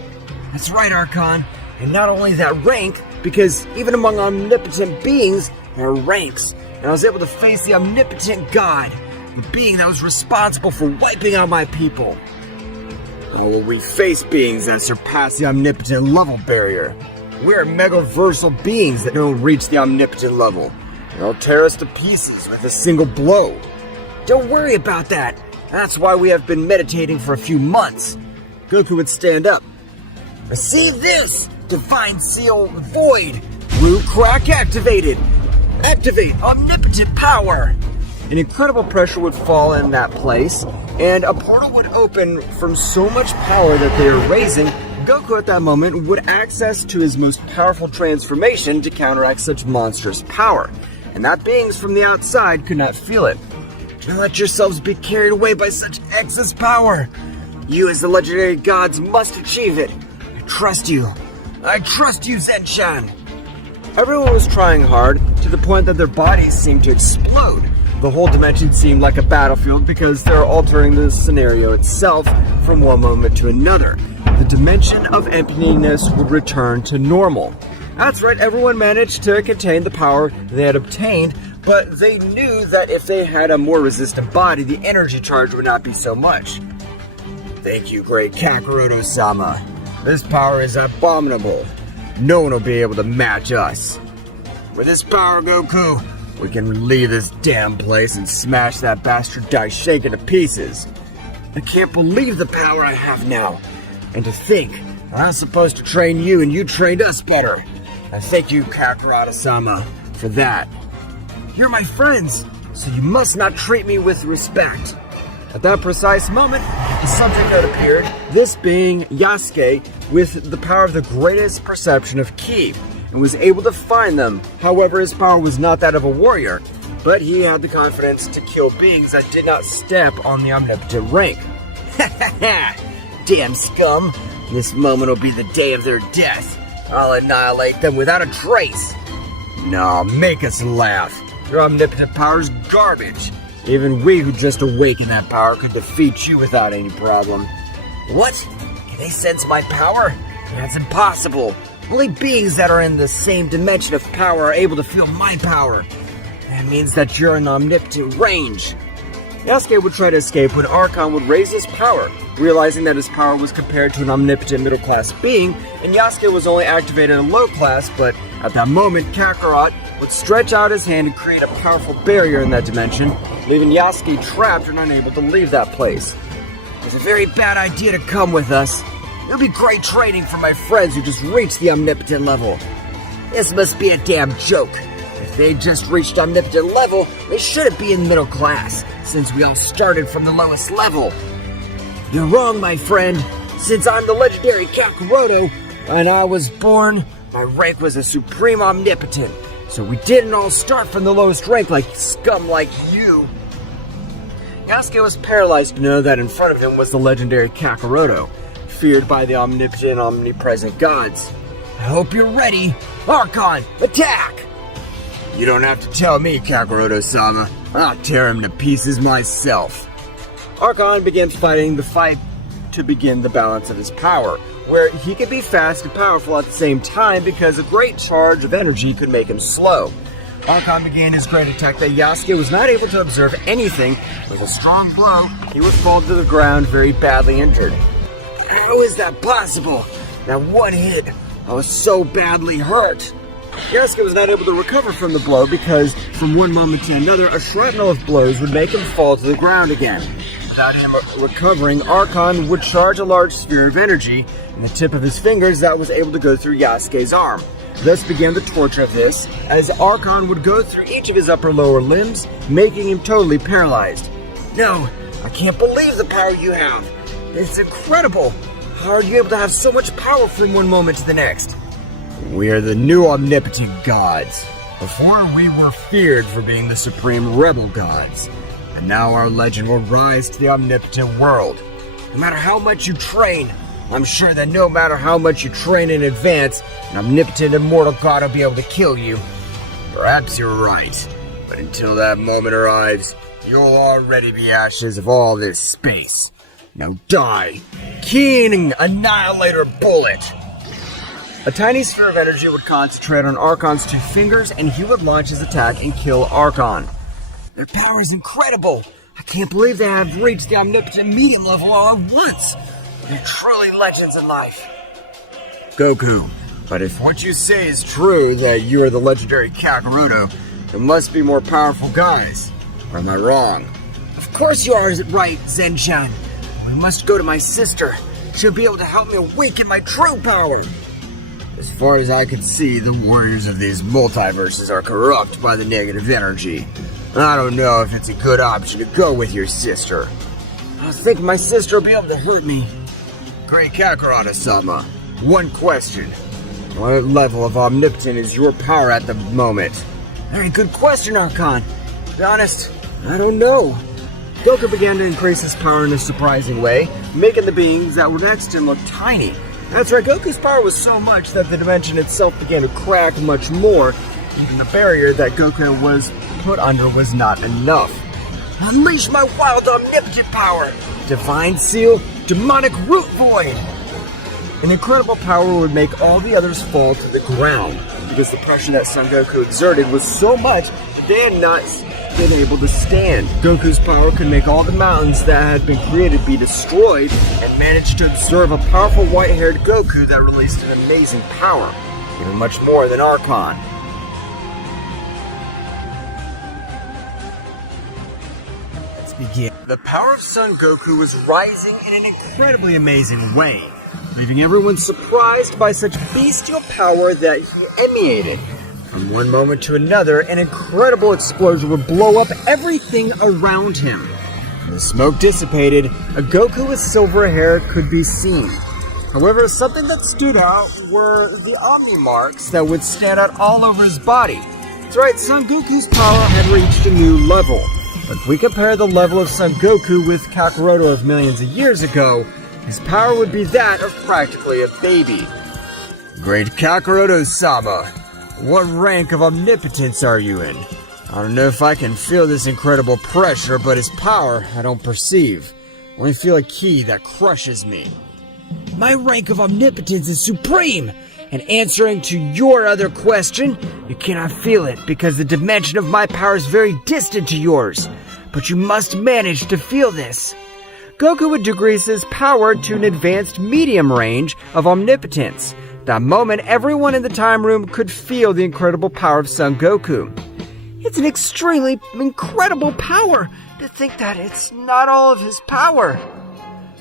That's right, Archon. And not only that rank, because even among omnipotent beings, there are ranks. And I was able to face the omnipotent god, the being that was responsible for wiping out my people. Or will we face beings that surpass the omnipotent level barrier? We are megaversal beings that don't reach the omnipotent level. They'll tear us to pieces with a single blow. Don't worry about that. That's why we have been meditating for a few months. Goku would stand up. Receive this! Divine Seal Void! Blue Crack activated! Activate omnipotent power! An incredible pressure would fall in that place, and a portal would open from so much power that they were raising. Goku at that moment would access to his most powerful transformation to counteract such monstrous power, and that beings from the outside could not feel it. Don't let yourselves be carried away by such excess power. You as the legendary gods must achieve it. I trust you. I trust you, Zenshan. Everyone was trying hard to the point that their bodies seemed to explode. The whole dimension seemed like a battlefield because they're altering the scenario itself from one moment to another. The dimension of emptiness would return to normal. That's right, everyone managed to contain the power they had obtained, but they knew that if they had a more resistant body, the energy charge would not be so much. Thank you, great Kakaroto-sama. This power is abominable. No one will be able to match us. With this power, Goku, we can leave this damn place and smash that bastard Daishinkan to pieces. I can't believe the power I have now. And to think, I was supposed to train you and you trained us better. I thank you, Kakaroto-sama, for that. You're my friends, so you must not treat me with respect. At that precise moment, a subject note appeared, this being Yasuke with the power of the greatest perception of ki, and was able to find them. However, his power was not that of a warrior, but he had the confidence to kill beings that did not step on the omnipotent rank. Ha ha ha! Damn scum! This moment will be the day of their death. I'll annihilate them without a trace. Nah, make us laugh. Your omnipotent power's garbage. Even we who just awakened that power could defeat you without any problem. What? Can they sense my power? That's impossible. Only beings that are in the same dimension of power are able to feel my power. That means that you're in the omnipotent range. Yasuke would try to escape when Archon would raise his power, realizing that his power was compared to an omnipotent middle-class being, and Yasuke was only activated in low class, but at that moment, Kakarot would stretch out his hand and create a powerful barrier in that dimension, leaving Yasuke trapped and unable to leave that place. It's a very bad idea to come with us. It would be great training for my friends who just reached the omnipotent level. This must be a damn joke. If they just reached omnipotent level, they shouldn't be in middle class, since we all started from the lowest level. You're wrong, my friend. Since I'm the legendary Kakaroto, and I was born, my rank was a supreme omnipotent, so we didn't all start from the lowest rank like scum like you. Yasuke was paralyzed to know that in front of him was the legendary Kakaroto, feared by the omnipotent, omnipresent gods. I hope you're ready. Archon, attack! You don't have to tell me, Kakaroto-sama. I'll tear him to pieces myself. Archon began fighting the fight to begin the balance of his power, where he could be fast and powerful at the same time because a great charge of energy could make him slow. Archon began his great attack that Yasuke was not able to observe anything. With a strong blow, he would fall to the ground very badly injured. How is that possible? That one hit, I was so badly hurt. Yasuke was not able to recover from the blow because, from one moment to another, a shrapnel of blows would make him fall to the ground again. Without him recovering, Archon would charge a large sphere of energy in the tip of his fingers that was able to go through Yasuke's arm. Thus began the torture of this, as Archon would go through each of his upper-lower limbs, making him totally paralyzed. No, I can't believe the power you have. It's incredible. How are you able to have so much power from one moment to the next? We are the new omnipotent gods. Before we were feared for being the supreme rebel gods. And now our legend will rise to the omnipotent world. No matter how much you train, I'm sure that no matter how much you train in advance, an omnipotent immortal god will be able to kill you. Perhaps you're right. But until that moment arrives, you'll already be ashes of all this space. Now die. Keen Annihilator Bullet! A tiny sphere of energy would concentrate on Archon's two fingers, and he would launch his attack and kill Archon. Their power is incredible! I can't believe they have reached the omnipotent medium level all at once! They're truly legends in life. Goku, but if what you say is true, that you are the legendary Kakaroto, there must be more powerful guys. Or am I wrong? Of course you are right, Zen-chan. We must go to my sister. She'll be able to help me awaken my true power. As far as I can see, the warriors of these multiverses are corrupt by the negative energy. I don't know if it's a good option to go with your sister. I think my sister will be able to hurt me. Great Kakarot-sama, one question. What level of omnipotent is your power at the moment? Very good question, Archon. To be honest, I don't know. Goku began to increase his power in a surprising way, making the beings that were next to him look tiny. That's right, Goku's power was so much that the dimension itself began to crack much more. Even the barrier that Goku was put under was not enough. Unleash my wild omnipotent power! Divine Seal, Demonic Root Void! An incredible power would make all the others fall to the ground, because the pressure that Son Goku exerted was so much that they had not been able to stand. Goku's power could make all the mountains that had been created be destroyed, and managed to absorb a powerful white-haired Goku that released an amazing power, even much more than Archon. Let's begin. The power of Son Goku was rising in an incredibly amazing way, leaving everyone surprised by such bestial power that he emanated. From one moment to another, an incredible explosion would blow up everything around him. When the smoke dissipated, a Goku with silver hair could be seen. However, something that stood out were the Omni marks that would stand out all over his body. That's right, Son Goku's power had reached a new level. But if we compare the level of Son Goku with Kakaroto of millions of years ago, his power would be that of practically a baby. Great Kakaroto-sama, What rank of omnipotence are you in? I don't know if I can feel this incredible pressure, but his power I don't perceive. I only feel a ki that crushes me. My rank of omnipotence is supreme! And answering to your other question, you cannot feel it because the dimension of my power is very distant to yours. But you must manage to feel this. Goku would decrease his power to an advanced medium range of omnipotence. That moment, everyone in the time room could feel the incredible power of Son Goku. It's an extremely incredible power. To think that it's not all of his power.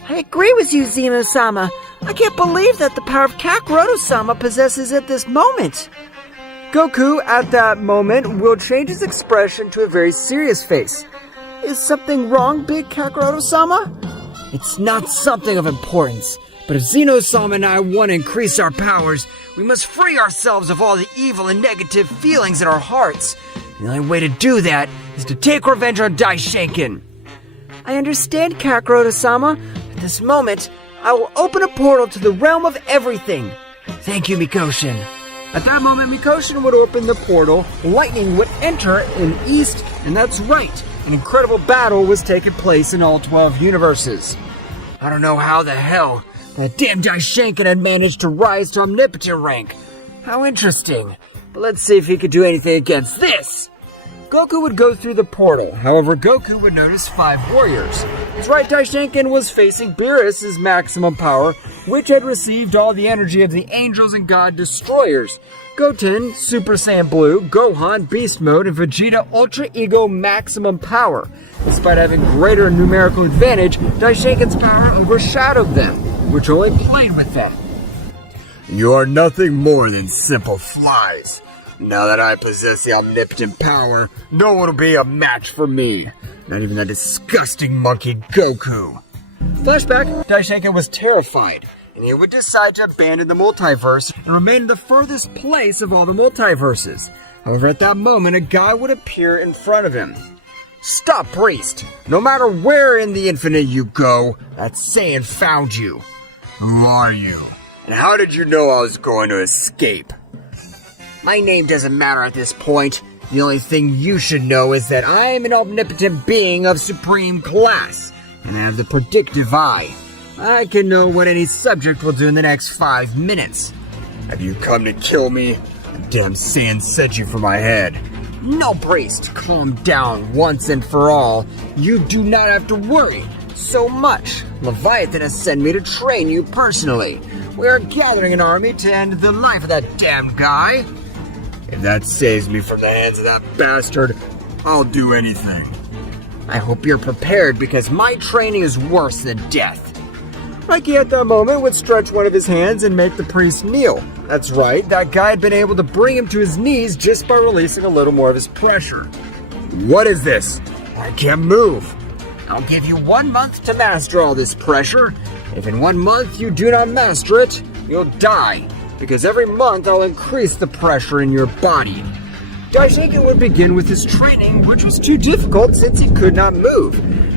I agree with you, Zeno-Sama. I can't believe that the power of Kakaroto-sama possesses at this moment. Goku, at that moment, will change his expression to a very serious face. Is something wrong, big Kakaroto-sama? It's not something of importance. But if Zeno-sama and I want to increase our powers, we must free ourselves of all the evil and negative feelings in our hearts. The only way to do that is to take revenge on Daishinkan. I understand, Kakaroto-sama. At this moment, I will open a portal to the realm of everything. Thank you, Mikoshin. At that moment, Mikoshin would open the portal, lightning would enter in east, and that's right. An incredible battle was taking place in all 12 universes. I don't know how the hell that damn Daishinkan had managed to rise to omnipotent rank. How interesting. But let's see if he could do anything against this. Goku would go through the portal. However, Goku would notice 5 warriors. His right Daishinkan was facing Beerus' maximum power, which had received all the energy of the angels and god destroyers. Goten, Super Saiyan Blue, Gohan, Beast Mode, and Vegeta Ultra Ego maximum power. Despite having greater numerical advantage, Daishinkan's power overshadowed them, which only played with them. You are nothing more than simple flies. Now that I possess the omnipotent power, no one will be a match for me. Not even that disgusting monkey Goku. Flashback, Daishinkan was terrified, and he would decide to abandon the multiverse and remain in the furthest place of all the multiverses. However, at that moment, a guy would appear in front of him. Stop, priest! No matter where in the infinite you go, that Saiyan found you. Who are you? And how did you know I was going to escape? My name doesn't matter at this point. The only thing you should know is that I am an omnipotent being of supreme class, and I have the predictive eye. I can know what any subject will do in the next 5 minutes. Have you come to kill me? The damn Saiyan sent you for my head. No, priest, calm down once and for all. You do not have to worry so much. Leviathan has sent me to train you personally. We are gathering an army to end the life of that damn guy. If that saves me from the hands of that bastard, I'll do anything. I hope you're prepared because my training is worse than death. Mikey at that moment would stretch one of his hands and make the priest kneel. That's right, that guy had been able to bring him to his knees just by releasing a little more of his pressure. What is this? I can't move. I'll give you 1 month to master all this pressure. If in 1 month you do not master it, you'll die. Because every month I'll increase the pressure in your body. Daishinkan would begin with his training, which was too difficult since he could not move.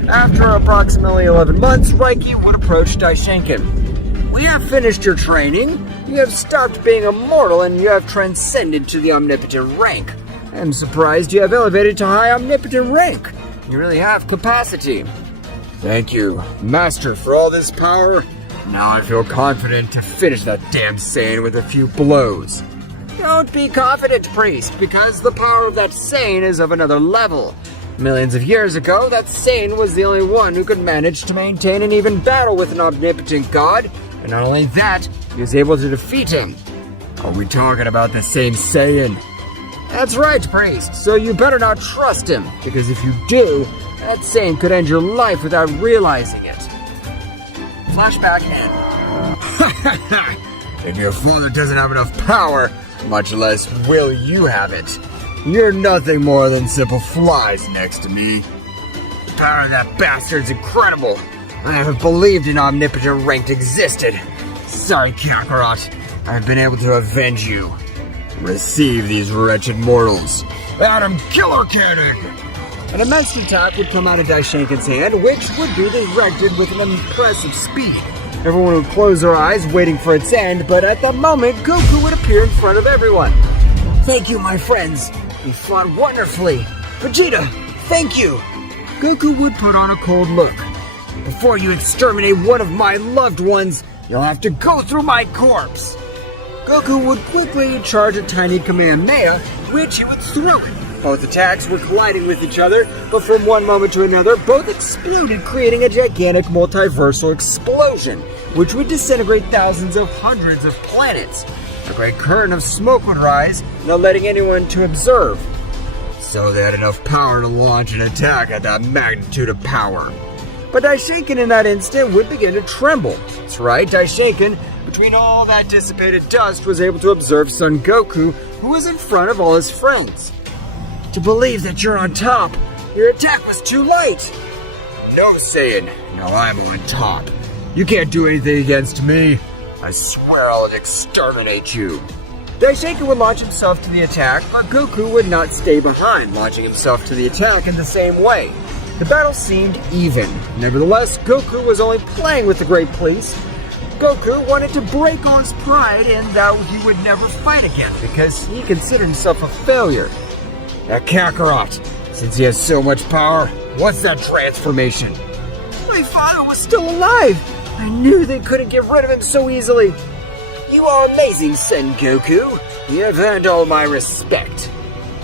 After approximately 11 months, Raiki would approach Daishinkan. We have finished your training. You have stopped being immortal and you have transcended to the omnipotent rank. I'm surprised you have elevated to high omnipotent rank. You really have capacity. Thank you, Master, for all this power. Now I feel confident to finish that damn Saiyan with a few blows. Don't be confident, priest, because the power of that Saiyan is of another level. Millions of years ago, that Saiyan was the only one who could manage to maintain an even battle with an omnipotent god, and not only that, he was able to defeat him. Are we talking about the same Saiyan? That's right, priest, so you better not trust him, because if you do, that Saiyan could end your life without realizing it. Flashback in. If your father doesn't have enough power, much less will you have it. You're nothing more than simple flies next to me. The power of that bastard's incredible. I haven't believed an omnipotent rank existed. Sorry, Kakarot. I've been able to avenge you. Receive these wretched mortals. Atom Killer Cannon! An immense attack would come out of Daishinkan's hand, which would be directed with an impressive speed. Everyone would close their eyes, waiting for its end, but at that moment, Goku would appear in front of everyone. Thank you, my friends. You fought wonderfully. Vegeta, thank you. Goku would put on a cold look. Before you exterminate one of my loved ones, you'll have to go through my corpse. Goku would quickly charge a tiny Kamehameha, which he would throw it. Both attacks were colliding with each other, but from one moment to another, both exploded, creating a gigantic multiversal explosion, which would disintegrate thousands of hundreds of planets. A great current of smoke would rise, not letting anyone to observe. So they had enough power to launch an attack at that magnitude of power. But Daishinkan in that instant would begin to tremble. That's right, Daishinkan, between all that dissipated dust, was able to observe Son Goku, who was in front of all his friends. To believe that you're on top, your attack was too light. No, Saiyan, now I'm on top. You can't do anything against me. I swear I'll exterminate you. Daishinkan would launch himself to the attack, but Goku would not stay behind, launching himself to the attack in the same way. The battle seemed even. Nevertheless, Goku was only playing with the Great Police. Goku wanted to break all his pride in that he would never fight again because he considered himself a failure. That Kakarot, since he has so much power, what's that transformation? My father was still alive! I knew they couldn't get rid of him so easily. You are amazing, Son Goku. You have earned all my respect.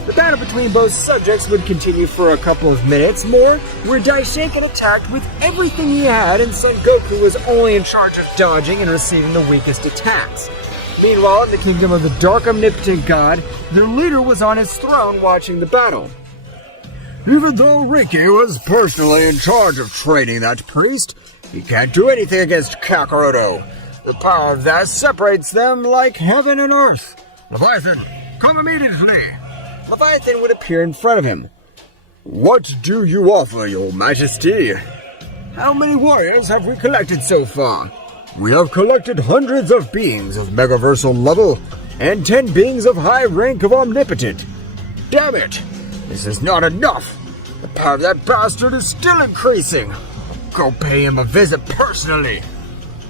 The battle between both subjects would continue for a couple of minutes more, where Daishinkan attacked with everything he had and Son Goku was only in charge of dodging and receiving the weakest attacks. Meanwhile, in the kingdom of the Dark Omnipotent God, their leader was on his throne watching the battle. Even though Riki was personally in charge of training that priest, he can't do anything against Kakaroto. The power of that separates them like heaven and earth. Leviathan, come immediately! Leviathan would appear in front of him. What do you offer, your majesty? How many warriors have we collected so far? We have collected hundreds of beings of Megaversal level, and 10 beings of high rank of Omnipotent. Damn it! This is not enough! The power of that bastard is still increasing! Go pay him a visit personally!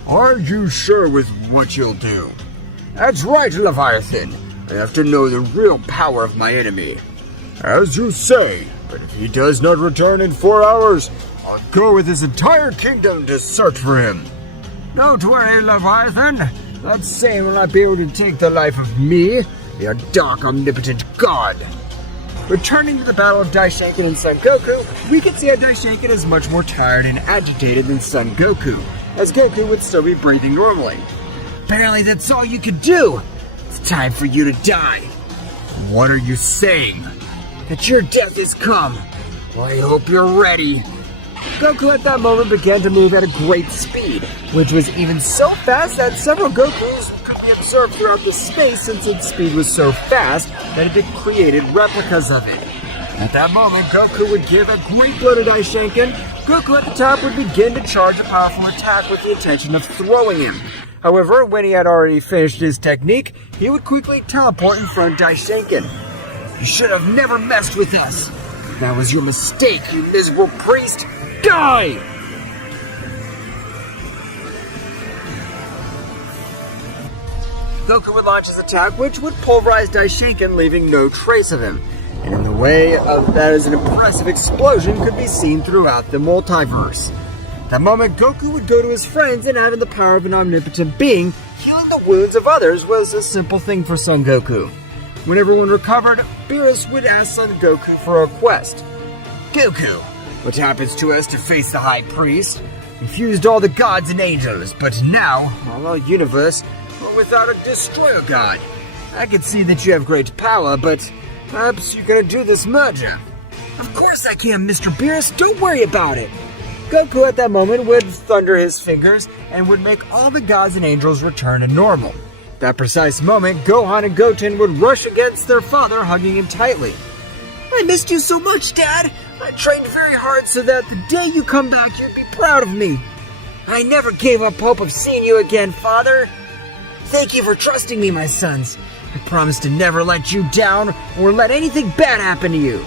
Are you sure with what you'll do? That's right, Leviathan. I have to know the real power of my enemy. As you say, but if he does not return in 4 hours, I'll go with his entire kingdom to search for him. Don't worry, Leviathan. That Saiyan will not be able to take the life of me, your dark omnipotent god. Returning to the battle of Daishinkan and Son Goku, we can see how Daishinkan is much more tired and agitated than Son Goku, as Goku would still be breathing normally. Apparently that's all you could do. It's time for you to die. What are you saying? That your death has come. Well, I hope you're ready. Goku at that moment began to move at a great speed, which was even so fast that several Gokus could be observed throughout the space since its speed was so fast that it had created replicas of it. At that moment, Goku would give a great blow to Daishinkan. Goku at the top would begin to charge a powerful attack with the intention of throwing him. However, when he had already finished his technique, he would quickly teleport in front of Daishinkan. You should have never messed with us. That was your mistake, you miserable priest. Die! Goku would launch his attack, which would pulverize Daishinkan, leaving no trace of him. And in the way of that as an impressive explosion could be seen throughout the multiverse. That moment, Goku would go to his friends, and having the power of an omnipotent being, healing the wounds of others was a simple thing for Son Goku. When everyone recovered, Beerus would ask Son Goku for a request. Goku, what happens to us to face the High Priest? We fused all the gods and angels, but now, all our universe, we're without a destroyer god. I can see that you have great power, but perhaps you're gonna do this merger. Of course I can, Mr. Beerus, don't worry about it. Goku at that moment would thunder his fingers and would make all the gods and angels return to normal. That precise moment, Gohan and Goten would rush against their father, hugging him tightly. I missed you so much, Dad. I trained very hard so that the day you come back, you'd be proud of me. I never gave up hope of seeing you again, Father. Thank you for trusting me, my sons. I promise to never let you down or let anything bad happen to you.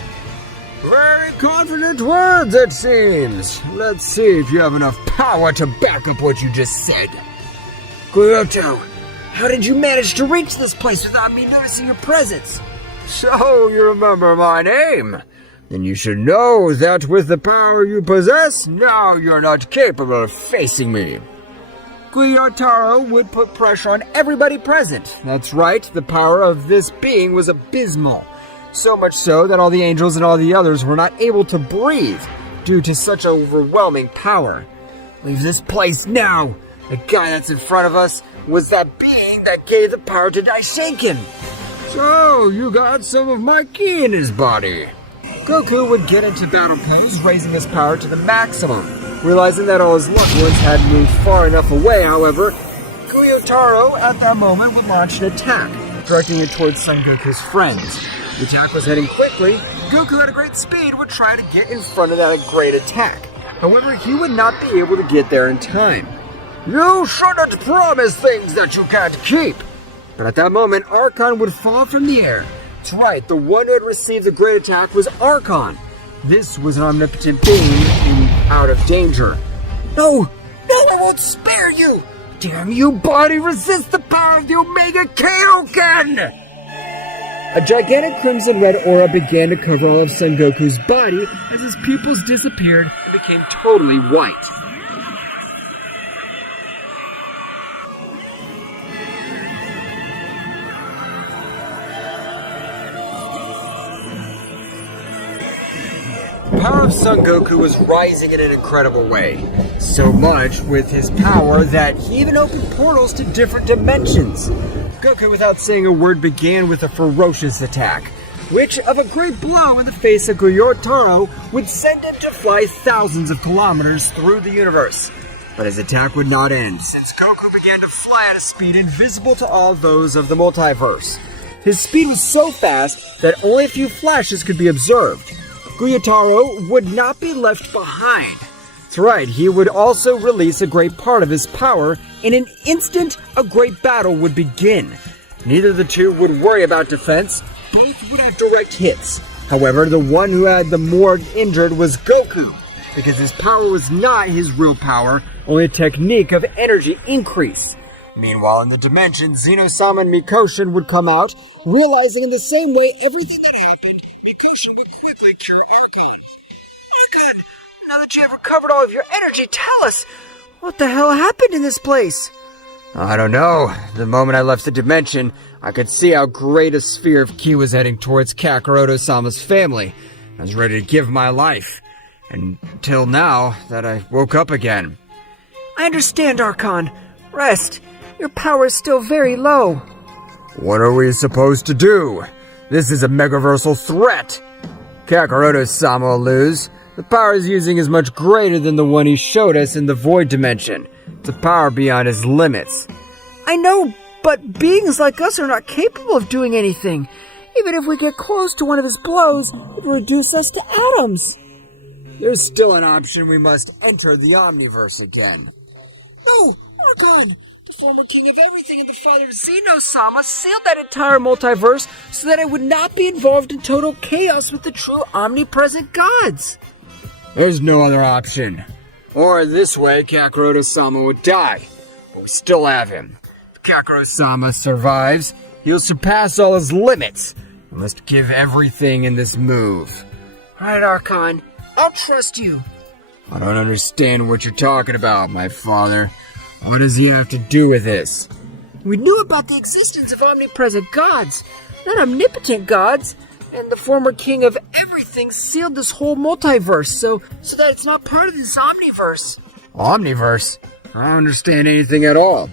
Very confident words, it seems. Let's see if you have enough power to back up what you just said. Kyoto, how did you manage to reach this place without me noticing your presence? So you remember my name? Then you should know that with the power you possess, now you're not capable of facing me. Gyotaro would put pressure on everybody present. That's right, the power of this being was abysmal. So much so that all the angels and all the others were not able to breathe due to such overwhelming power. Leave this place now! The guy that's in front of us was that being that gave the power to Daishinkan. So, you got some of my ki in his body. Goku would get into battle pose, raising his power to the maximum. Realizing that all his loved ones had moved far enough away, however, Gyotaro at that moment would launch an attack, directing it towards Son Goku's friends. The attack was heading quickly. Goku at a great speed would try to get in front of that great attack. However, he would not be able to get there in time. You shouldn't promise things that you can't keep! But at that moment, Archon would fall from the air. That's right, the one who had received the great attack was Archon. This was an omnipotent being and out of danger. No, I won't spare you! Damn you, body, resist the power of the Omega Kaioken! A gigantic crimson-red aura began to cover all of Son Goku's body as his pupils disappeared and became totally white. The power of Son Goku was rising in an incredible way. So much with his power that he even opened portals to different dimensions. Goku, without saying a word, began with a ferocious attack, which, of a great blow in the face of Gyotaro, would send him to fly thousands of kilometers through the universe. But his attack would not end, since Goku began to fly at a speed invisible to all those of the multiverse. His speed was so fast that only a few flashes could be observed. Gyotaro would not be left behind. That's right, he would also release a great part of his power. In an instant, a great battle would begin. Neither of the two would worry about defense. Both would have direct hits. However, the one who had the more injured was Goku, because his power was not his real power, only a technique of energy increase. Meanwhile, in the dimension, Zeno-Sama and Mikoshin would come out, realizing in the same way everything that happened, Mikoshin would quickly cure Archon. Archon, now that you have recovered all of your energy, tell us, what the hell happened in this place? I don't know. The moment I left the dimension, I could see how great a sphere of ki was heading towards Kakaroto-sama's family. I was ready to give my life. Until now, that I woke up again. I understand, Archon. Rest. Your power is still very low. What are we supposed to do? This is a megaversal threat. Kakaroto-sama will lose. The power he's using is much greater than the one he showed us in the Void Dimension. It's a power beyond his limits. I know, but beings like us are not capable of doing anything. Even if we get close to one of his blows, it will reduce us to atoms. There's still an option. We must enter the Omniverse again. No, Archon! The former king of everything and the father of Zeno-Sama sealed that entire multiverse so that it would not be involved in total chaos with the true omnipresent gods. There's no other option. Or this way, Kakaroto-sama would die. But we still have him. If Kakaroto-sama survives, he'll surpass all his limits. We must give everything in this move. Alright, Archon. I'll trust you. I don't understand what you're talking about, my father. What does he have to do with this? We knew about the existence of omnipresent gods, not omnipotent gods. And the former king of everything sealed this whole multiverse so that it's not part of this omniverse. Omniverse? I don't understand anything at all.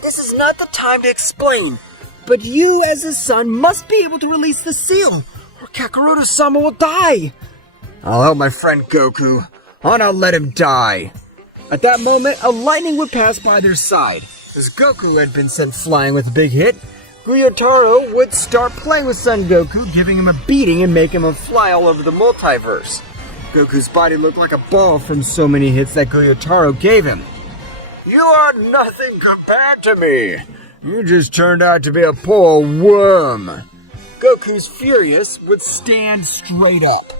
This is not the time to explain, but you as his son must be able to release the seal, or Kakaroto-sama will die. I'll help my friend Goku, and I'll let him die. At that moment, a lightning would pass by their side. As Goku had been sent flying with a big hit, Gyotaro would start playing with Son Goku, giving him a beating and making him fly all over the multiverse. Goku's body looked like a ball from so many hits that Gyotaro gave him. You are nothing compared to me. You just turned out to be a poor worm. Goku's furious would stand straight up.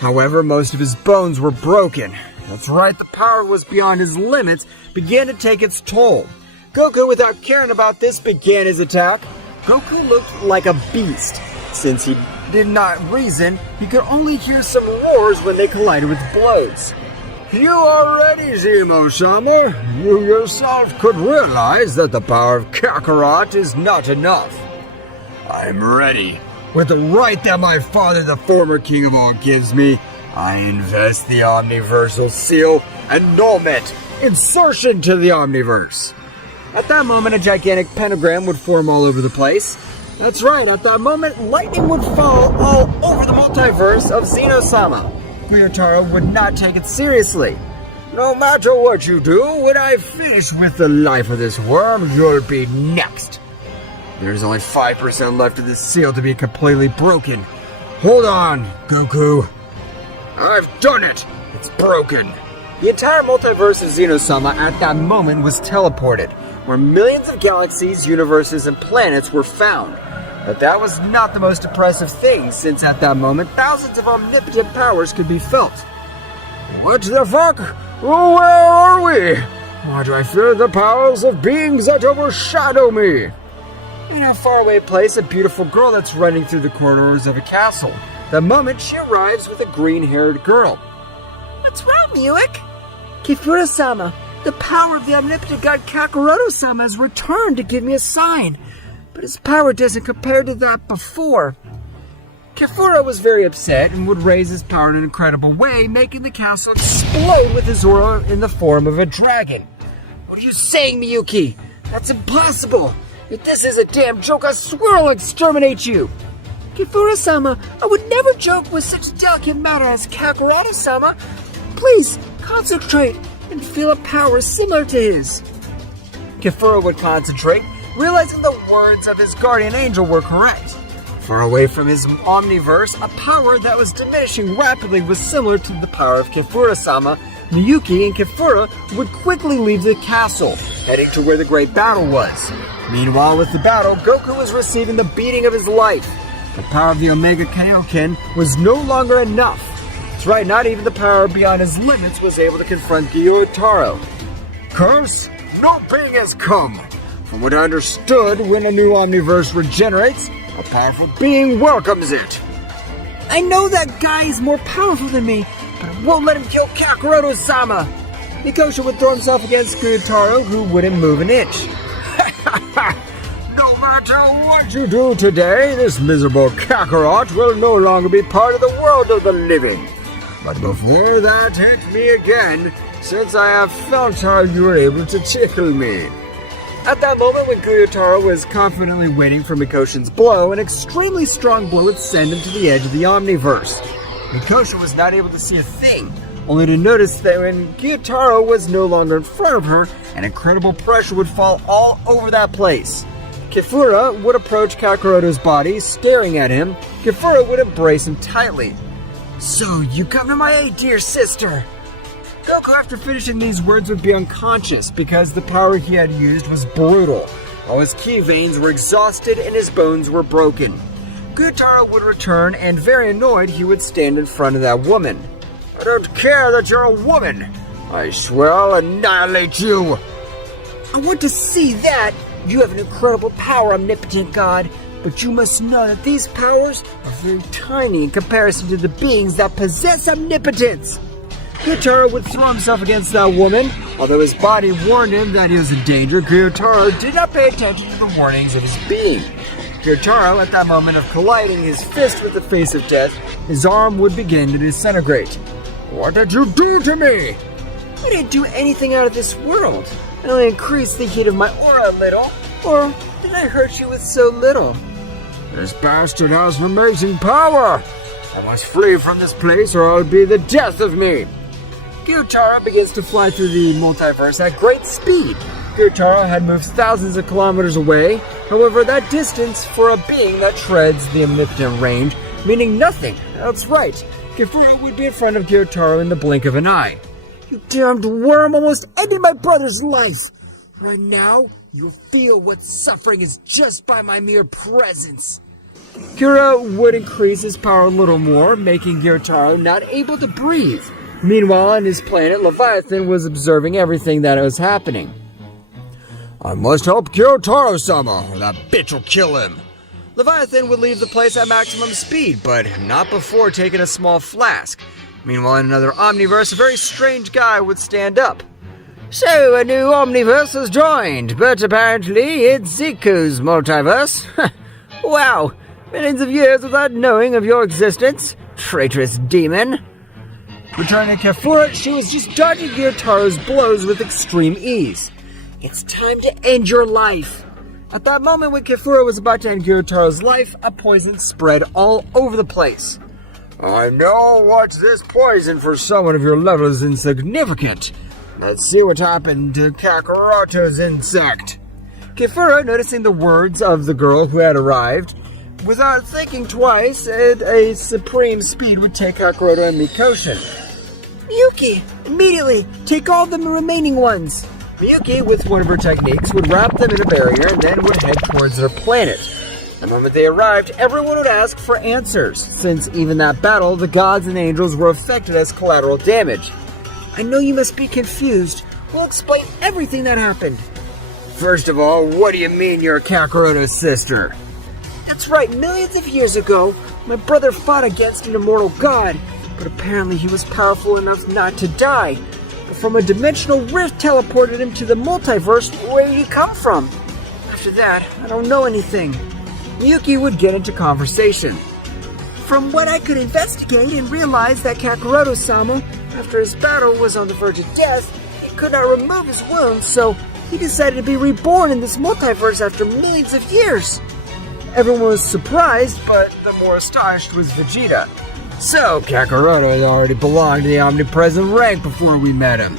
However, most of his bones were broken. That's right, the power was beyond his limits, began to take its toll. Goku, without caring about this, began his attack. Goku looked like a beast. Since he did not reason, he could only hear some roars when they collided with blows. You are ready, Zeno-Sama. You yourself could realize that the power of Kakarot is not enough. I'm ready. With the right that my father, the former king of all, gives me, I invest the Omniversal Seal, annulment, insertion to the Omniverse. At that moment, a gigantic pentagram would form all over the place. That's right, at that moment, lightning would fall all over the multiverse of Zeno-Sama. Gyutaro would not take it seriously. No matter what you do, when I finish with the life of this worm, you'll be next. There's only 5% left of this seal to be completely broken. Hold on, Goku. I've done it. It's broken. The entire multiverse of Zeno-Sama at that moment was teleported, where millions of galaxies, universes, and planets were found. But that was not the most impressive thing, since at that moment, thousands of omnipotent powers could be felt. What the fuck? Where are we? Why do I feel the powers of beings that overshadow me? In a faraway place, a beautiful girl that's running through the corridors of a castle. The moment she arrives with a green-haired girl. What's wrong, Miuk? Kifura-sama, the power of the omnipotent god Kakaroto-sama has returned to give me a sign. But his power doesn't compare to that before. Kifura was very upset and would raise his power in an incredible way, making the castle explode with his aura in the form of a dragon. What are you saying, Miyuki? That's impossible! If this is a damn joke, I swear I'll exterminate you! Kifura-sama, I would never joke with such a delicate matter as Kakaroto-sama. Please, concentrate and feel a power similar to his. Kifura would concentrate, realizing the words of his guardian angel were correct. Far away from his omniverse, a power that was diminishing rapidly was similar to the power of Kifura-sama. Miyuki and Kifura would quickly leave the castle, heading to where the great battle was. Meanwhile, with the battle, Goku was receiving the beating of his life. The power of the Omega Kaioken was no longer enough. That's right, not even the power beyond his limits was able to confront Gyutaro. Curse, no being has come. From what I understood, when a new omniverse regenerates, a powerful being welcomes it. I know that guy is more powerful than me, but I won't let him kill Kakaroto-sama. Mikosha would throw himself against Gyutaro, who wouldn't move an inch. No matter what you do today, this miserable Kakarot will no longer be part of the world of the living. But before that, hit me again, since I have felt how you were able to tickle me. At that moment, when Gyutaro was confidently waiting for Mikoshin's blow, an extremely strong blow would send him to the edge of the Omniverse. Mikosha was not able to see a thing, only to notice that when Gyutaro was no longer in front of her, an incredible pressure would fall all over that place. Kifura would approach Kakaroto's body, staring at him. Kifura would embrace him tightly. So, you come to my aid, dear sister! Goku, after finishing these words, would be unconscious because the power he had used was brutal. All his ki veins were exhausted and his bones were broken. Gyutaro would return, and very annoyed, he would stand in front of that woman. I don't care that you're a woman. I swear I'll annihilate you. I want to see that. You have an incredible power, omnipotent god, but you must know that these powers are very tiny in comparison to the beings that possess omnipotence. Gyutaro would throw himself against that woman. Although his body warned him that he was in danger, Gyutaro did not pay attention to the warnings of his being. Gyutaro, at that moment of colliding his fist with the face of death, his arm would begin to disintegrate. What did you do to me? I didn't do anything out of this world. I only increased the heat of my aura a little. Or did I hurt you with so little? This bastard has amazing power. I must flee from this place or it'll be the death of me. Gyutaro begins to fly through the multiverse at great speed. Gyutaro had moved thousands of kilometers away. However, that distance for a being that treads the omnipotent range, meaning nothing. That's right. Kifura would be in front of Gyutaro in the blink of an eye. You damned worm almost ended my brother's life. Right now, you'll feel what suffering is just by my mere presence. Gyutaro would increase his power a little more, making Gyutaro not able to breathe. Meanwhile, on his planet, Leviathan was observing everything that was happening. I must help Gyutaro-sama, or that bitch will kill him. Leviathan would leave the place at maximum speed, but not before taking a small flask. Meanwhile, in another Omniverse, a very strange guy would stand up. So, a new Omniverse has joined, but apparently it's Ziku's multiverse. Wow, millions of years without knowing of your existence, traitorous demon. Returning to Kefura, she was just dodging Gyotaro's blows with extreme ease. It's time to end your life. At that moment when Kefura was about to end Gyotaro's life, a poison spread all over the place. I know what's this poison for someone of your level is insignificant. Let's see what happened to Kakaroto's insect. Kefura, noticing the words of the girl who had arrived, without thinking twice, at a supreme speed would take Kakaroto and Mikoshin. Miyuki, immediately, take all the remaining ones. Miyuki, with one of her techniques, would wrap them in a barrier and then would head towards their planet. The moment they arrived, everyone would ask for answers, since even that battle, the gods and angels were affected as collateral damage. I know you must be confused. We'll explain everything that happened. First of all, what do you mean you're Kakaroto's sister? That's right, millions of years ago, my brother fought against an immortal god, but apparently he was powerful enough not to die. But from a dimensional rift teleported him to the multiverse where he come from. After that, I don't know anything. Miyuki would get into conversation. From what I could investigate and realize that Kakaroto-sama, after his battle, was on the verge of death, he could not remove his wounds, so he decided to be reborn in this multiverse after millions of years. Everyone was surprised, but the more astonished was Vegeta. So, Kakaroto had already belonged to the omnipresent rank before we met him.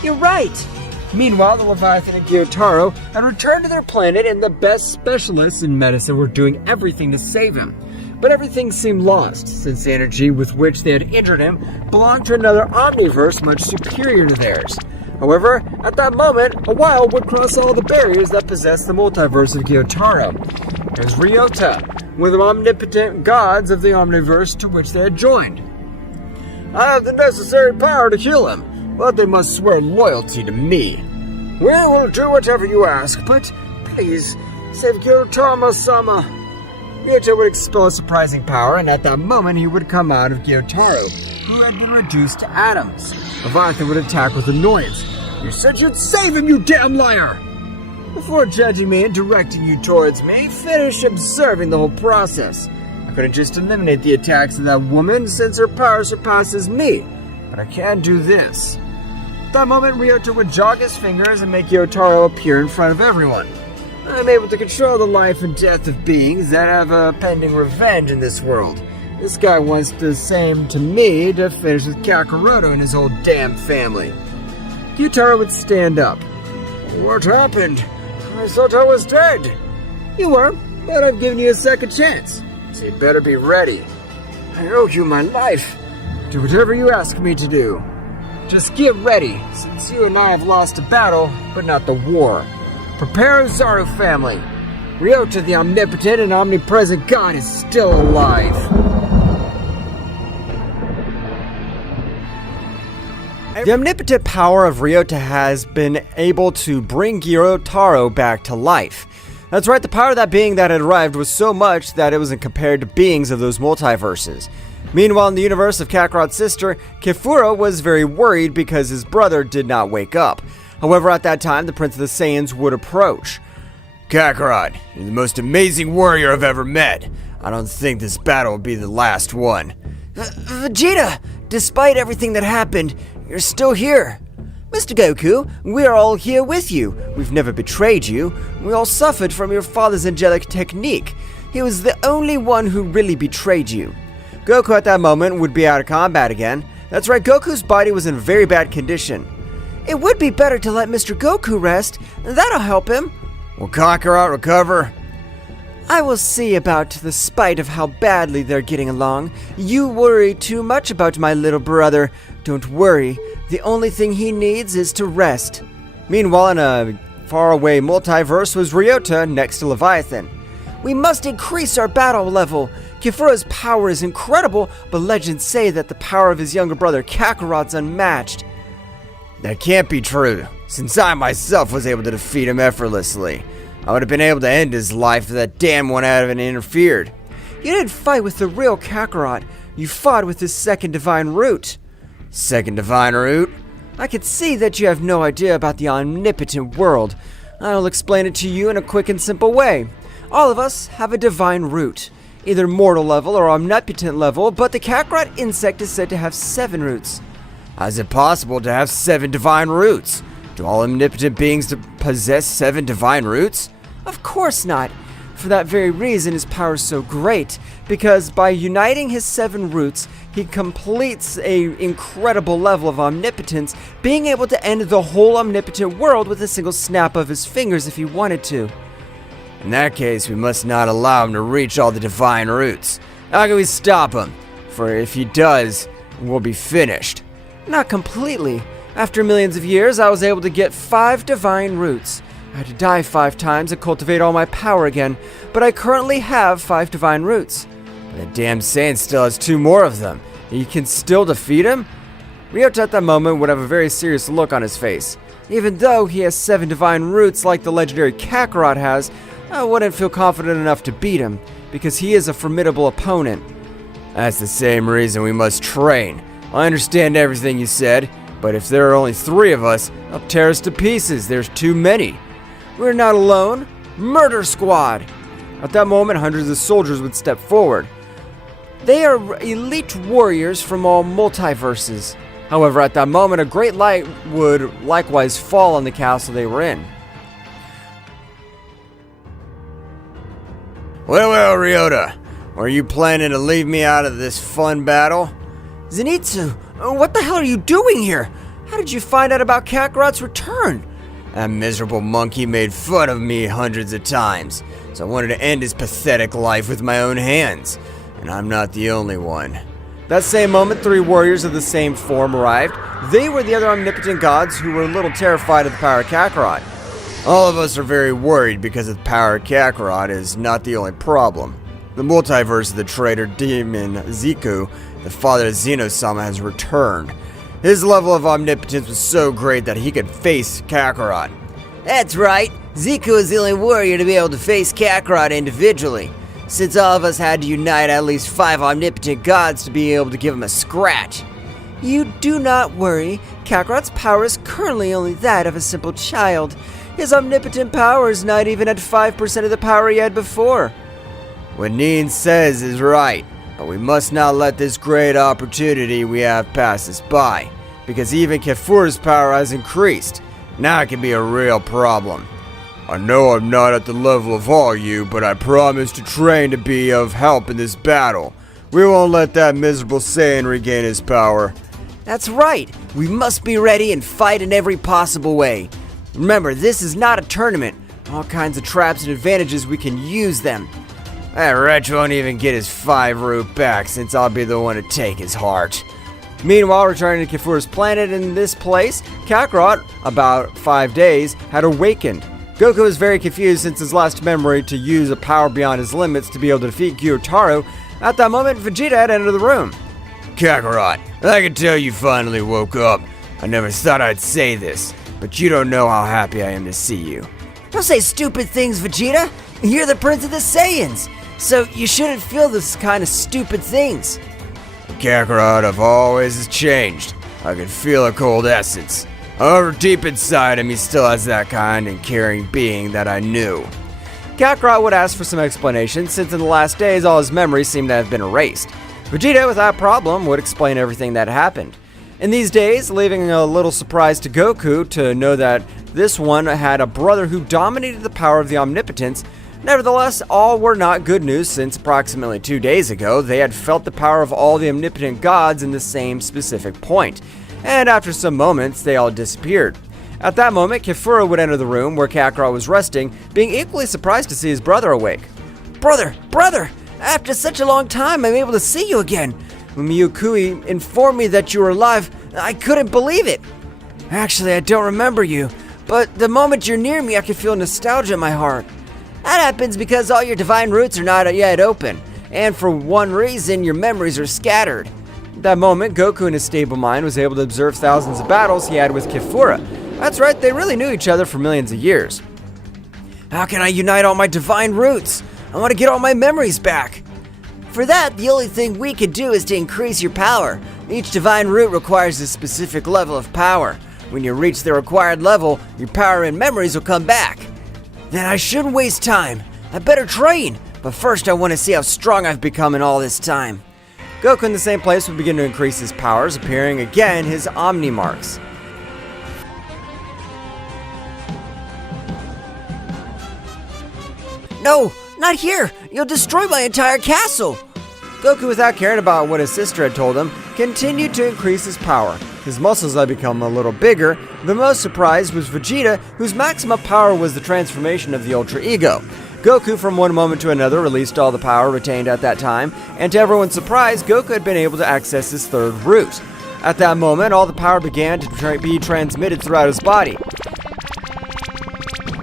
You're right. Meanwhile, the Leviathan and Gyotaro had returned to their planet, and the best specialists in medicine were doing everything to save him. But everything seemed lost, since the energy with which they had injured him belonged to another omniverse much superior to theirs. However, at that moment, a Wild would cross all the barriers that possessed the multiverse of Gyotaro. It was Ryota, one of the omnipotent gods of the omniverse to which they had joined. I have the necessary power to kill him, but they must swear loyalty to me. We will do whatever you ask, but please, save Gyotaro-sama. Ryota would expel a surprising power, and at that moment he would come out of Gyotaro, who had been reduced to atoms. Leviathan would attack with annoyance. You said you'd save him, you damn liar! Before judging me and directing you towards me, finish observing the whole process. I couldn't just eliminate the attacks of that woman since her power surpasses me, but I can do this. At that moment, Ryota would jog his fingers and make Gyotaro appear in front of everyone. I'm able to control the life and death of beings that have a pending revenge in this world. This guy wants the same to me to finish with Kakaroto and his whole damn family. Gyotaro would stand up. What happened? I thought I was dead. You were, but I've given you a second chance, so you better be ready. I owe you my life. Do whatever you ask me to do. Just get ready, since you and I have lost a battle, but not the war. Prepare Zaru family. Ryota, the omnipotent and omnipresent god, is still alive. The omnipotent power of Ryota has been able to bring Gyotaro back to life. That's right, the power of that being that had arrived was so much that it wasn't compared to beings of those multiverses. Meanwhile, in the universe of Kakarot's sister, Kefura was very worried because his brother did not wake up. However, at that time, the Prince of the Saiyans would approach. Kakarot, you're the most amazing warrior I've ever met. I don't think this battle will be the last one. Vegeta, despite everything that happened, you're still here. Mr. Goku, we are all here with you. We've never betrayed you. We all suffered from your father's angelic technique. He was the only one who really betrayed you. Goku at that moment would be out of combat again. That's right, Goku's body was in very bad condition. It would be better to let Mr. Goku rest. That'll help him. Will Kakarot recover? I will see about the spite of how badly they're getting along. You worry too much about my little brother. Don't worry. The only thing he needs is to rest. Meanwhile, in a faraway multiverse was Ryota next to Leviathan. We must increase our battle level. Kefura's power is incredible, but legends say that the power of his younger brother Kakarot's unmatched. That can't be true, since I myself was able to defeat him effortlessly. I would have been able to end his life if that damn one hadn't interfered. You didn't fight with the real Kakarot. You fought with his second divine root. Second divine root? I can see that you have no idea about the omnipotent world. I'll explain it to you in a quick and simple way. All of us have a divine root, either mortal level or omnipotent level, but the Kakarot insect is said to have 7 roots. How is it possible to have 7 divine roots? Do all omnipotent beings possess 7 divine roots? Of course not. For that very reason, his power is so great, because by uniting his 7 roots, he completes an incredible level of omnipotence, being able to end the whole omnipotent world with a single snap of his fingers if he wanted to. In that case, we must not allow him to reach all the divine roots. How can we stop him? For if he does, we'll be finished. Not completely. After millions of years, I was able to get 5 divine roots. I had to die 5 times and cultivate all my power again, but I currently have 5 divine roots. That damn Saiyan still has 2 more of them. You can still defeat him? Ryota at that moment would have a very serious look on his face. Even though he has 7 divine roots like the legendary Kakarot has, I wouldn't feel confident enough to beat him, because he is a formidable opponent. That's the same reason we must train. I understand everything you said, but if there are only 3 of us, they'll tear us to pieces. There's too many. We're not alone. Murder Squad! At that moment, hundreds of soldiers would step forward. They are elite warriors from all multiverses. However, at that moment, a great light would likewise fall on the castle they were in. Well, Ryota, are you planning to leave me out of this fun battle? Zenitsu, what the hell are you doing here? How did you find out about Kakarot's return? That miserable monkey made fun of me hundreds of times, so I wanted to end his pathetic life with my own hands. And I'm not the only one. That same moment, 3 warriors of the same form arrived. They were the other omnipotent gods who were a little terrified of the power of Kakarot. All of us are very worried because the power of Kakarot is not the only problem. The multiverse of the traitor demon Ziku, the father of Zeno-Sama, has returned. His level of omnipotence was so great that he could face Kakarot. That's right, Ziku is the only warrior to be able to face Kakarot individually, since all of us had to unite at least 5 omnipotent gods to be able to give him a scratch. You do not worry, Kakarot's power is currently only that of a simple child. His omnipotent power is not even at 5% of the power he had before. What Neen says is right, but we must not let this great opportunity we have pass us by, because even Kefur's power has increased. Now it can be a real problem. I know I'm not at the level of all you, but I promise to train to be of help in this battle. We won't let that miserable Saiyan regain his power. That's right. We must be ready and fight in every possible way. Remember, this is not a tournament. All kinds of traps and advantages, we can use them. That wretch won't even get his 5 root back, since I'll be the one to take his heart. Meanwhile, returning to Kefur's planet in this place, Kakarot, about 5 days, had awakened. Goku was very confused since his last memory to use a power beyond his limits to be able to defeat Gyutaro. At that moment, Vegeta had entered the room. Kakarot, I can tell you finally woke up. I never thought I'd say this, but you don't know how happy I am to see you. Don't say stupid things, Vegeta. You're the Prince of the Saiyans, so you shouldn't feel this kind of stupid things. Kakarot of always has changed. I can feel a cold essence. However, deep inside him, he still has that kind and caring being that I knew. Kakarot would ask for some explanation, since in the last days all his memories seemed to have been erased. Vegeta, without problem, would explain everything that happened. In these days, leaving a little surprise to Goku to know that this one had a brother who dominated the power of the omnipotence. Nevertheless, all were not good news, since approximately 2 days ago, they had felt the power of all the omnipotent gods in the same specific point. And after some moments, they all disappeared. At that moment, Kefura would enter the room where Kakarot was resting, being equally surprised to see his brother awake. Brother! After such a long time, I'm able to see you again. When Miyukui informed me that you were alive, I couldn't believe it. Actually, I don't remember you, but the moment you're near me, I can feel nostalgia in my heart. That happens because all your divine roots are not yet open, and for one reason, your memories are scattered. At that moment, Goku in his stable mind was able to observe thousands of battles he had with Kefura. That's right, they really knew each other for millions of years. How can I unite all my divine roots? I want to get all my memories back. For that, the only thing we can do is to increase your power. Each divine root requires a specific level of power. When you reach the required level, your power and memories will come back. Then I shouldn't waste time. I better train. But first I want to see how strong I've become in all this time. Goku in the same place would begin to increase his powers, appearing again his Omni marks. No, not here! You'll destroy my entire castle! Goku, without caring about what his sister had told him, continued to increase his power. His muscles had become a little bigger. The most surprised was Vegeta, whose maximum power was the transformation of the Ultra Ego. Goku, from one moment to another, released all the power retained at that time, and to everyone's surprise, Goku had been able to access his third root. At that moment, all the power began to be transmitted throughout his body.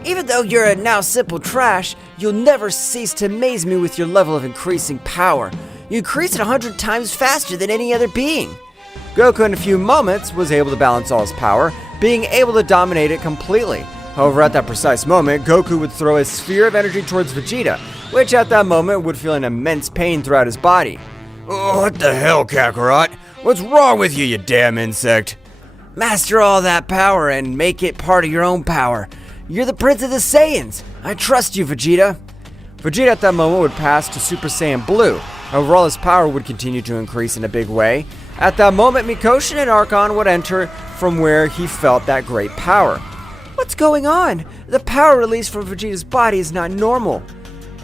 Even though you're now simple trash, you'll never cease to amaze me with your level of increasing power. You increase it 100 times faster than any other being. Goku, in a few moments, was able to balance all his power, being able to dominate it completely. However, at that precise moment, Goku would throw a sphere of energy towards Vegeta, which at that moment would feel an immense pain throughout his body. Oh, what the hell, Kakarot? What's wrong with you damn insect? Master all that power and make it part of your own power. You're the Prince of the Saiyans. I trust you, Vegeta. Vegeta at that moment would pass to Super Saiyan Blue. However, all his power would continue to increase in a big way. At that moment, Mikoshin and Archon would enter from where he felt that great power. What's going on? The power released from Vegeta's body is not normal.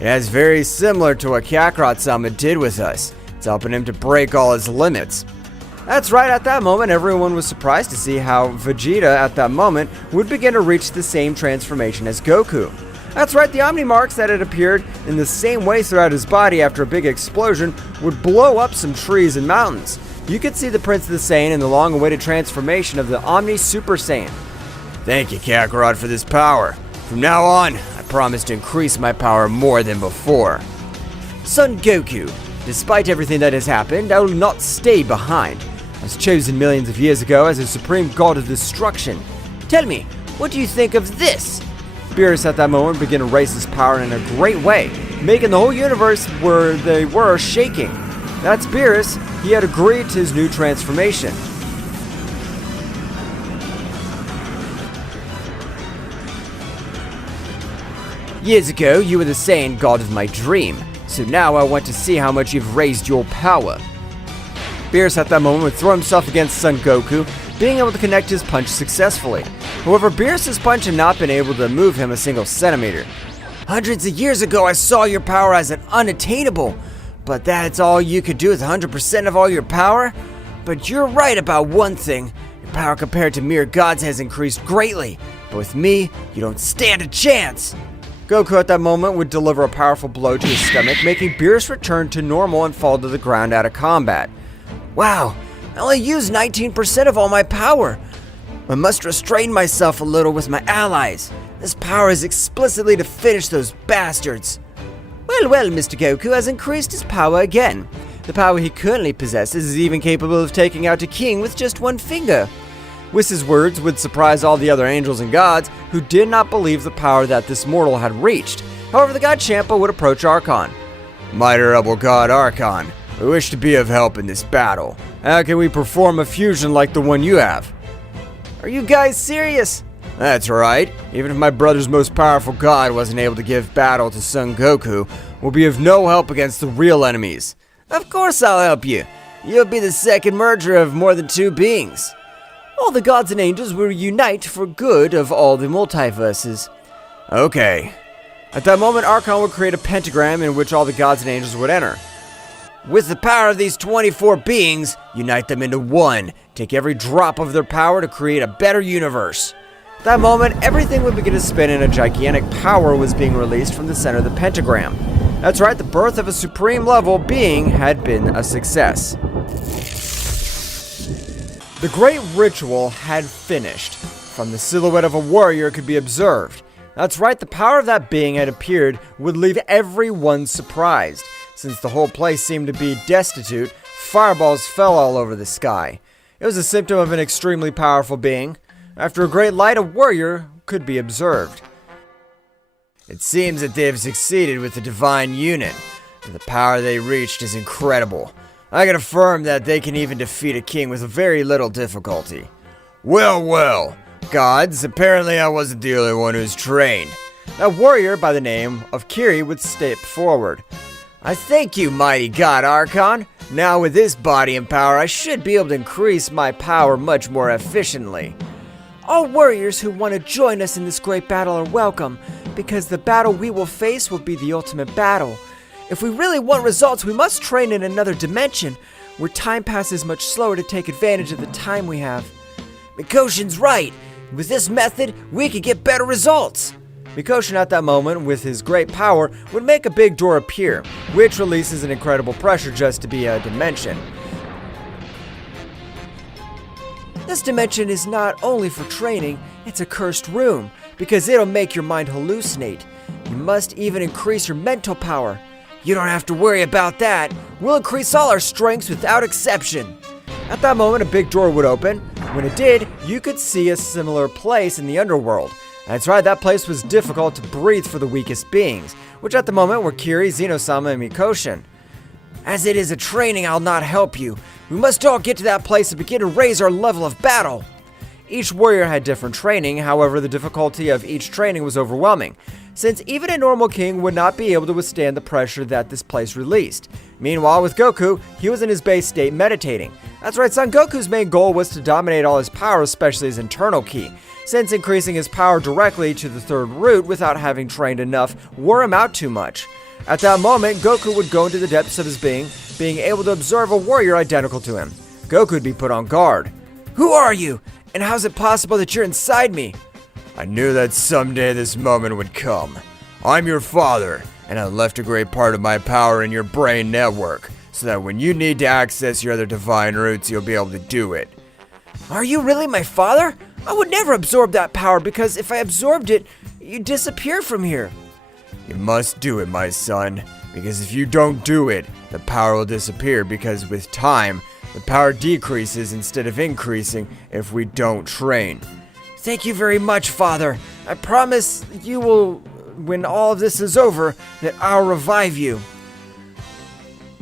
It's very similar to what Kakarot-sama did with us. It's helping him to break all his limits. That's right, at that moment, everyone was surprised to see how Vegeta, at that moment, would begin to reach the same transformation as Goku. That's right, the Omni marks that had appeared in the same way throughout his body after a big explosion would blow up some trees and mountains. You could see the Prince of the Saiyan in the long-awaited transformation of the Omni Super Saiyan. Thank you, Kakarot, for this power. From now on, I promise to increase my power more than before. Son Goku, despite everything that has happened, I will not stay behind. I was chosen millions of years ago as a supreme god of destruction. Tell me, what do you think of this? Beerus at that moment began to raise his power in a great way, making the whole universe where they were shaking. That's Beerus. He had agreed to his new transformation. Years ago, you were the Saiyan God of my dream, so now I want to see how much you've raised your power. Beerus at that moment would throw himself against Son Goku, being able to connect his punch successfully. However, Beerus' punch had not been able to move him a single centimeter. Hundreds of years ago, I saw your power as an unattainable, but that's all you could do with 100% of all your power? But you're right about one thing. Your power compared to mere gods has increased greatly, but with me, you don't stand a chance. Goku at that moment would deliver a powerful blow to his stomach, making Beerus return to normal and fall to the ground out of combat. Wow, I only used 19% of all my power. I must restrain myself a little with my allies. This power is explicitly to finish those bastards. Well, Mr. Goku has increased his power again. The power he currently possesses is even capable of taking out a king with just one finger. Whis' words would surprise all the other angels and gods who did not believe the power that this mortal had reached. However, the god Champa would approach Archon. Mighty rebel god Archon, we wish to be of help in this battle. How can we perform a fusion like the one you have? Are you guys serious? That's right. Even if my brother's most powerful god wasn't able to give battle to Son Goku, we'll be of no help against the real enemies. Of course I'll help you. You'll be the second merger of more than two beings. All the gods and angels will unite for good of all the multiverses. Okay. At that moment, Archon would create a pentagram in which all the gods and angels would enter. With the power of these 24 beings, unite them into one. Take every drop of their power to create a better universe. At that moment, everything would begin to spin and a gigantic power was being released from the center of the pentagram. That's right, the birth of a supreme level being had been a success. The great ritual had finished. From the silhouette of a warrior could be observed. That's right, the power of that being had appeared would leave everyone surprised. Since the whole place seemed to be destitute, fireballs fell all over the sky. It was a symptom of an extremely powerful being. After a great light, a warrior could be observed. It seems that they have succeeded with the divine unit. The power they reached is incredible. I can affirm that they can even defeat a king with very little difficulty. Well, well, gods, apparently I wasn't the only one who's trained. A warrior by the name of Kiri would step forward. I thank you, mighty god Archon. Now with this body and power, I should be able to increase my power much more efficiently. All warriors who want to join us in this great battle are welcome, because the battle we will face will be the ultimate battle. If we really want results, we must train in another dimension, where time passes much slower to take advantage of the time we have. Mikoshin's right. With this method, we could get better results. Mikoshin at that moment, with his great power, would make a big door appear, which releases an incredible pressure just to be a dimension. This dimension is not only for training, it's a cursed room, because it'll make your mind hallucinate. You must even increase your mental power. You don't have to worry about that. We'll increase all our strengths without exception. At that moment, a big door would open. When it did, you could see a similar place in the underworld. That's right, that place was difficult to breathe for the weakest beings, which at the moment were Kiri, Zeno-Sama, and Mikoshin. As it is a training, I'll not help you. We must all get to that place and begin to raise our level of battle. Each warrior had different training, however, the difficulty of each training was overwhelming, since even a normal king would not be able to withstand the pressure that this place released. Meanwhile, with Goku, he was in his base state meditating. That's right, Son Goku's main goal was to dominate all his power, especially his internal ki, since increasing his power directly to the third root without having trained enough wore him out too much. At that moment, Goku would go into the depths of his being able to observe a warrior identical to him. Goku would be put on guard. Who are you? And how is it possible that you're inside me? I knew that someday this moment would come. I'm your father, and I left a great part of my power in your brain network, so that when you need to access your other divine roots, you'll be able to do it. Are you really my father? I would never absorb that power, because if I absorbed it, you'd disappear from here. You must do it, my son, because if you don't do it, the power will disappear, because with time, the power decreases instead of increasing if we don't train. Thank you very much, Father. I promise you will, when all of this is over, that I'll revive you.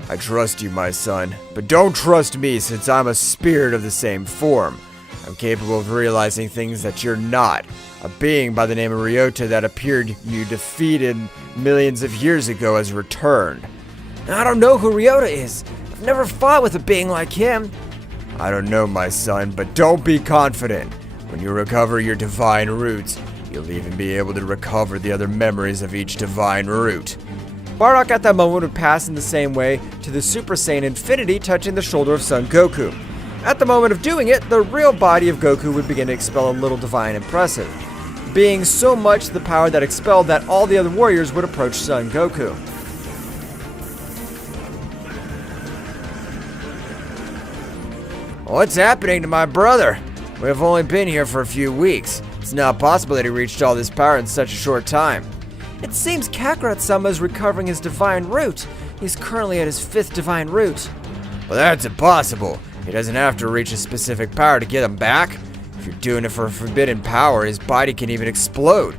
I trust you, my son, but don't trust me since I'm a spirit of the same form. I'm capable of realizing things that you're not. A being by the name of Ryota that appeared you defeated millions of years ago has returned. I don't know who Ryota is. I've never fought with a being like him. I don't know, my son, but don't be confident. When you recover your divine roots, you'll even be able to recover the other memories of each divine root. Bardock at that moment would pass in the same way to the Super Saiyan Infinity touching the shoulder of Son Goku. At the moment of doing it, the real body of Goku would begin to expel a little divine impressive, being so much the power that expelled that all the other warriors would approach Son Goku. What's happening to my brother? We've only been here for a few weeks. It's not possible that he reached all this power in such a short time. It seems Kakarot-sama is recovering his divine root. He's currently at his 5th divine root. Well, that's impossible. He doesn't have to reach a specific power to get him back. If you're doing it for a forbidden power, his body can even explode.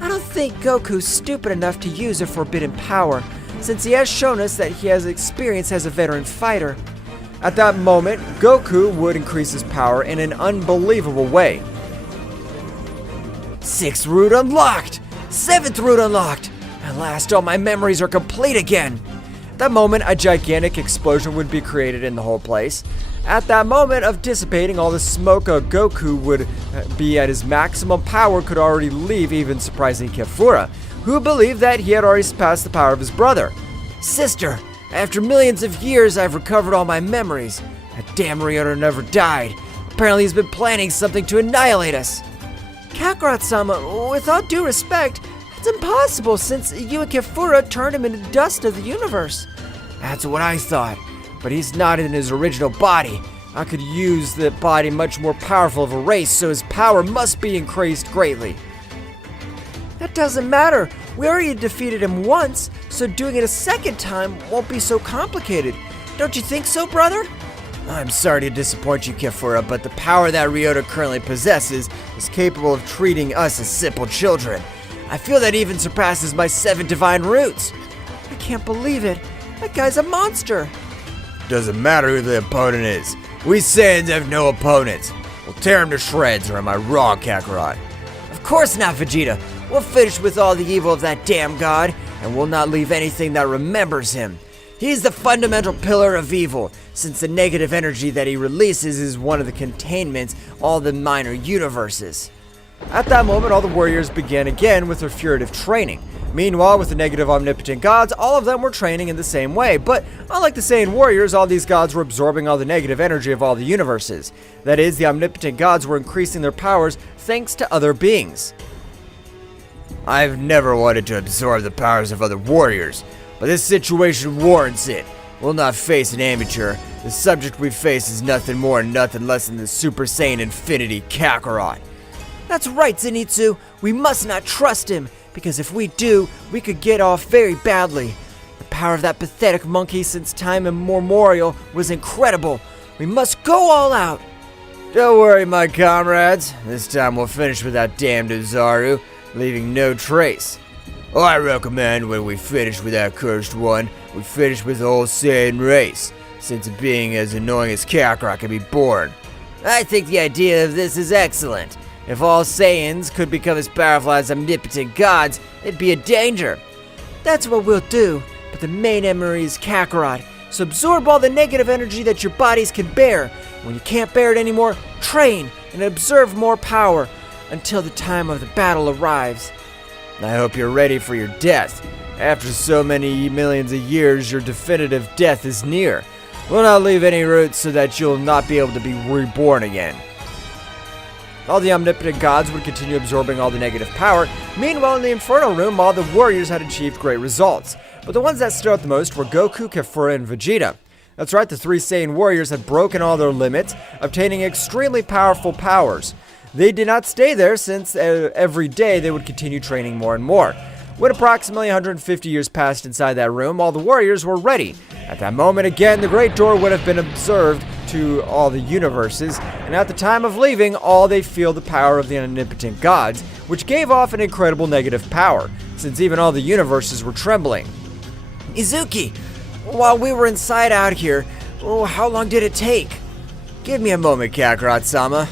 I don't think Goku's stupid enough to use a forbidden power, since he has shown us that he has experience as a veteran fighter. At that moment, Goku would increase his power in an unbelievable way. 6th root unlocked! 7th root unlocked! At last, all my memories are complete again! At that moment, a gigantic explosion would be created in the whole place. At that moment of dissipating all the smoke, Goku would be at his maximum power, could already leave, even surprising Kefura, who believed that he had already surpassed the power of his brother. Sister! After millions of years, I've recovered all my memories. That damn Ryota never died. Apparently he's been planning something to annihilate us. Kakarot-sama, with all due respect, it's impossible since you and Kefura turned him into dust of the universe. That's what I thought, but he's not in his original body. I could use the body much more powerful of a race, so his power must be increased greatly. That doesn't matter. We already defeated him once, so doing it a second time won't be so complicated. Don't you think so, brother? I'm sorry to disappoint you, Kefura, but the power that Ryota currently possesses is capable of treating us as simple children. I feel that even surpasses my 7 divine roots. I can't believe it. That guy's a monster. Doesn't matter who the opponent is. We Saiyans have no opponents. We'll tear him to shreds, or am I wrong, Kakarot? Of course not, Vegeta. We'll finish with all the evil of that damn god, and we'll not leave anything that remembers him. He's the fundamental pillar of evil, since the negative energy that he releases is one of the containments all the minor universes. At that moment, all the warriors began again with their furtive training. Meanwhile, with the negative omnipotent gods, all of them were training in the same way, but unlike the Saiyan warriors, all these gods were absorbing all the negative energy of all the universes. That is, the omnipotent gods were increasing their powers thanks to other beings. I've never wanted to absorb the powers of other warriors, but this situation warrants it. We'll not face an amateur. The subject we face is nothing more and nothing less than the Super Saiyan Infinity Kakarot. That's right, Zenitsu. We must not trust him, because if we do, we could get off very badly. The power of that pathetic monkey since time immemorial was incredible. We must go all out. Don't worry, my comrades. This time we'll finish with that damned Ozaru, leaving no trace. I recommend when we finish with that cursed one, we finish with the whole Saiyan race, since a being as annoying as Kakarot can be born. I think the idea of this is excellent. If all Saiyans could become as powerful as omnipotent gods, it'd be a danger. That's what we'll do, but the main enemy is Kakarot, so absorb all the negative energy that your bodies can bear. When you can't bear it anymore, train and observe more power until the time of the battle arrives. I hope you're ready for your death. After so many millions of years, your definitive death is near. We'll not leave any roots so that you'll not be able to be reborn again. All the omnipotent gods would continue absorbing all the negative power. Meanwhile, in the Inferno Room, all the warriors had achieved great results. But the ones that stood out the most were Goku, Kefura, and Vegeta. That's right, the 3 Saiyan warriors had broken all their limits, obtaining extremely powerful powers. They did not stay there, since every day they would continue training more and more. When approximately 150 years passed inside that room, all the warriors were ready. At that moment, again, the Great Door would have been observed to all the universes, and at the time of leaving, all they feel the power of the omnipotent gods, which gave off an incredible negative power, since even all the universes were trembling. Izuki, while we were inside out here, how long did it take? Give me a moment, Kakarot-sama.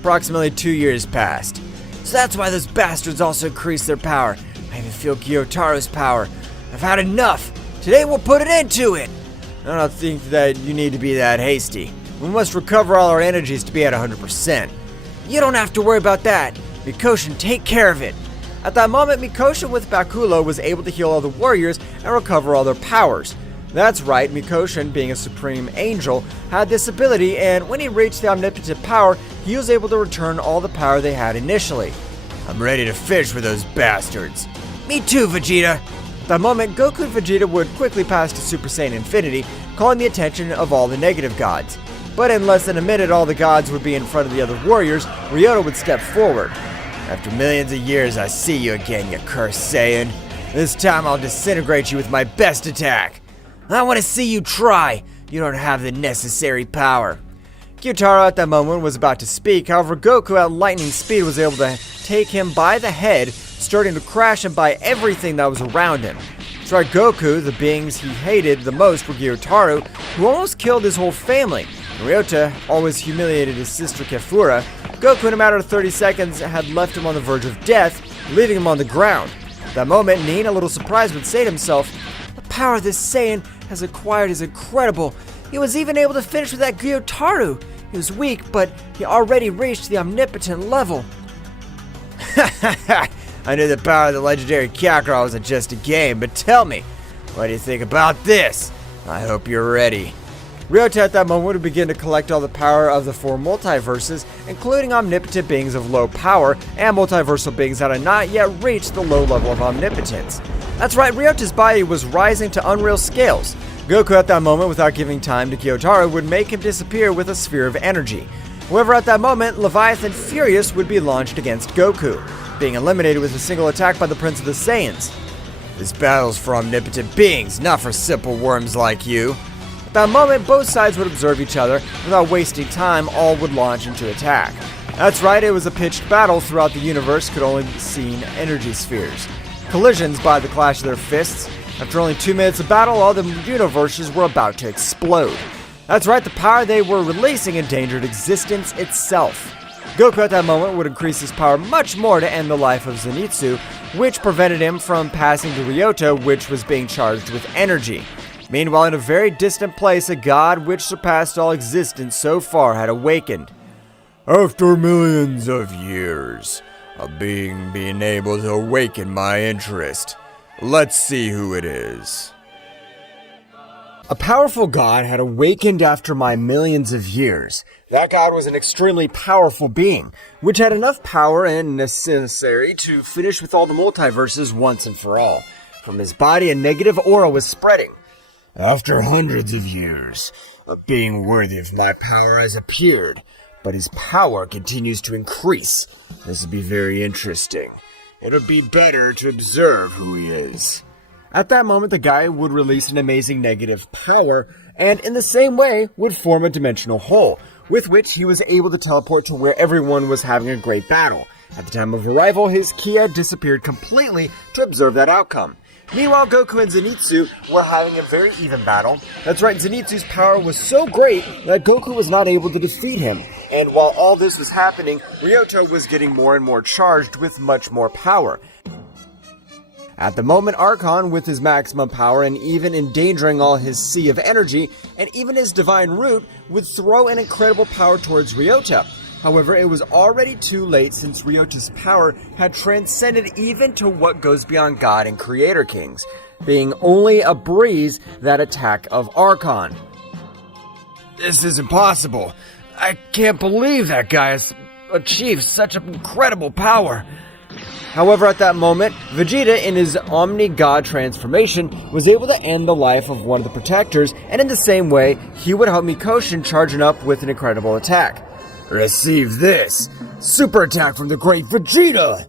Approximately 2 years passed. So that's why those bastards also increased their power. I even feel Gyotaro's power. I've had enough. Today we'll put an end to it. I don't think that you need to be that hasty. We must recover all our energies to be at 100%. You don't have to worry about that. Mikoshin, take care of it. At that moment, Mikoshin with Bakulo was able to heal all the warriors and recover all their powers. That's right, Mikoshin, being a supreme angel, had this ability, and when he reached the omnipotent power, he was able to return all the power they had initially. I'm ready to finish with those bastards. Me too, Vegeta. At that moment, Goku and Vegeta would quickly pass to Super Saiyan Infinity, calling the attention of all the negative gods. But in less than a minute, all the gods would be in front of the other warriors. Ryota would step forward. After millions of years, I see you again, you cursed Saiyan. This time I'll disintegrate you with my best attack. I want to see you try. You don't have the necessary power. Gyutaro at that moment was about to speak, however Goku at lightning speed was able to take him by the head, starting to crash him by everything that was around him. That's right, Goku, the beings he hated the most were Gyutaro, who almost killed his whole family. Ryota always humiliated his sister Kefura. Goku, in a matter of 30 seconds, had left him on the verge of death, leaving him on the ground. At that moment, Nin, a little surprised, would say to himself, "The power this Saiyan has acquired is incredible. He was even able to finish with that Gyutaro. He was weak, but he already reached the omnipotent level." I knew the power of the legendary Kakarot wasn't just a game, but tell me, what do you think about this? I hope you're ready. Ryota at that moment would begin to collect all the power of the 4 multiverses, including omnipotent beings of low power and multiversal beings that had not yet reached the low level of omnipotence. That's right, Ryota's body was rising to unreal scales. Goku at that moment, without giving time to Gyutaro, would make him disappear with a sphere of energy. However, at that moment, Leviathan Furious would be launched against Goku, being eliminated with a single attack by the Prince of the Saiyans. This battle's for omnipotent beings, not for simple worms like you. At that moment, both sides would observe each other. Without wasting time, all would launch into attack. That's right, it was a pitched battle throughout the universe, could only be seen energy spheres. Collisions by the clash of their fists. After only 2 minutes of battle, all the universes were about to explode. That's right, the power they were releasing endangered existence itself. Goku at that moment would increase his power much more to end the life of Zenitsu, which prevented him from passing to Ryota, which was being charged with energy. Meanwhile, in a very distant place, a god which surpassed all existence so far had awakened. After millions of years, a being being able to awaken my interest. Let's see who it is. A powerful god had awakened after my millions of years. That god was an extremely powerful being, which had enough power and necessary to finish with all the multiverses once and for all. From his body, a negative aura was spreading. After hundreds of years, a being worthy of my power has appeared, but his power continues to increase. This would be very interesting. It would be better to observe who he is. At that moment, the guy would release an amazing negative power, and in the same way would form a dimensional hole, with which he was able to teleport to where everyone was having a great battle. At the time of arrival, his ki had disappeared completely to observe that outcome. Meanwhile, Goku and Zenitsu were having a very even battle. That's right, Zenitsu's power was so great that Goku was not able to defeat him. And while all this was happening, Ryota was getting more and more charged with much more power. At the moment, Archon, with his maximum power and even endangering all his sea of energy, and even his divine root, would throw an incredible power towards Ryota. However, it was already too late since Ryota's power had transcended even to what goes beyond God and Creator Kings, being only a breeze that attack of Archon. This is impossible. I can't believe that guy has achieved such an incredible power. However, at that moment, Vegeta, in his Omni-God transformation, was able to end the life of one of the protectors, and in the same way, he would help Mikoshin charging up with an incredible attack. Receive this! Super attack from the great Vegeta!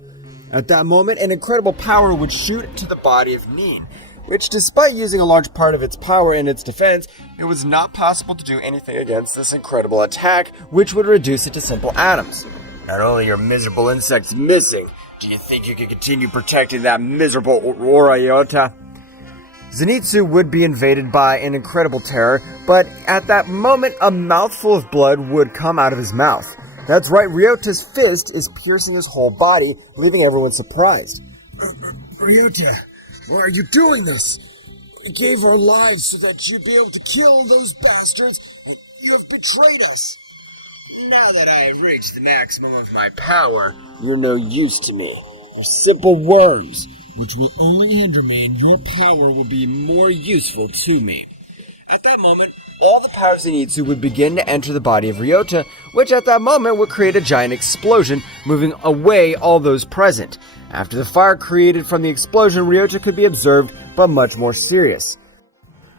At that moment, an incredible power would shoot to the body of Nin, which, despite using a large part of its power in its defense, it was not possible to do anything against this incredible attack, which would reduce it to simple atoms. Not only are miserable insects missing, do you think you can continue protecting that miserable Ryota? Zenitsu would be invaded by an incredible terror, but at that moment, a mouthful of blood would come out of his mouth. That's right, Ryota's fist is piercing his whole body, leaving everyone surprised. Ryota, why are you doing this? We gave our lives so that you'd be able to kill those bastards, and you have betrayed us. Now that I have reached the maximum of my power, you're no use to me. You're simple worms, which will only hinder me, and your power will be more useful to me. At that moment, all the power of Zenitsu would begin to enter the body of Ryota, which at that moment would create a giant explosion, moving away all those present. After the fire created from the explosion, Ryota could be observed, but much more serious.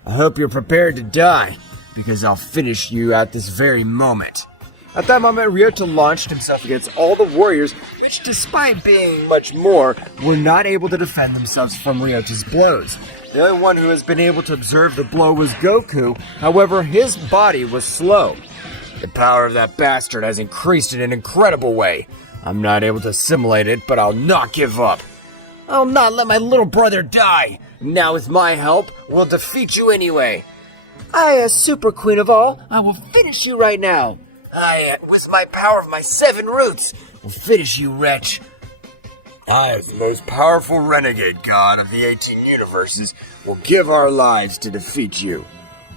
I hope you're prepared to die, because I'll finish you at this very moment. At that moment, Ryota launched himself against all the warriors, which, despite being much more, were not able to defend themselves from Ryota's blows. The only one who has been able to observe the blow was Goku, however, his body was slow. The power of that bastard has increased in an incredible way. I'm not able to assimilate it, but I'll not give up. I'll not let my little brother die. Now with my help, we'll defeat you anyway. As Super Queen of All, I will finish you right now. With my power of my 7 roots, will finish you, wretch. I, as the most powerful renegade god of the 18 universes, will give our lives to defeat you.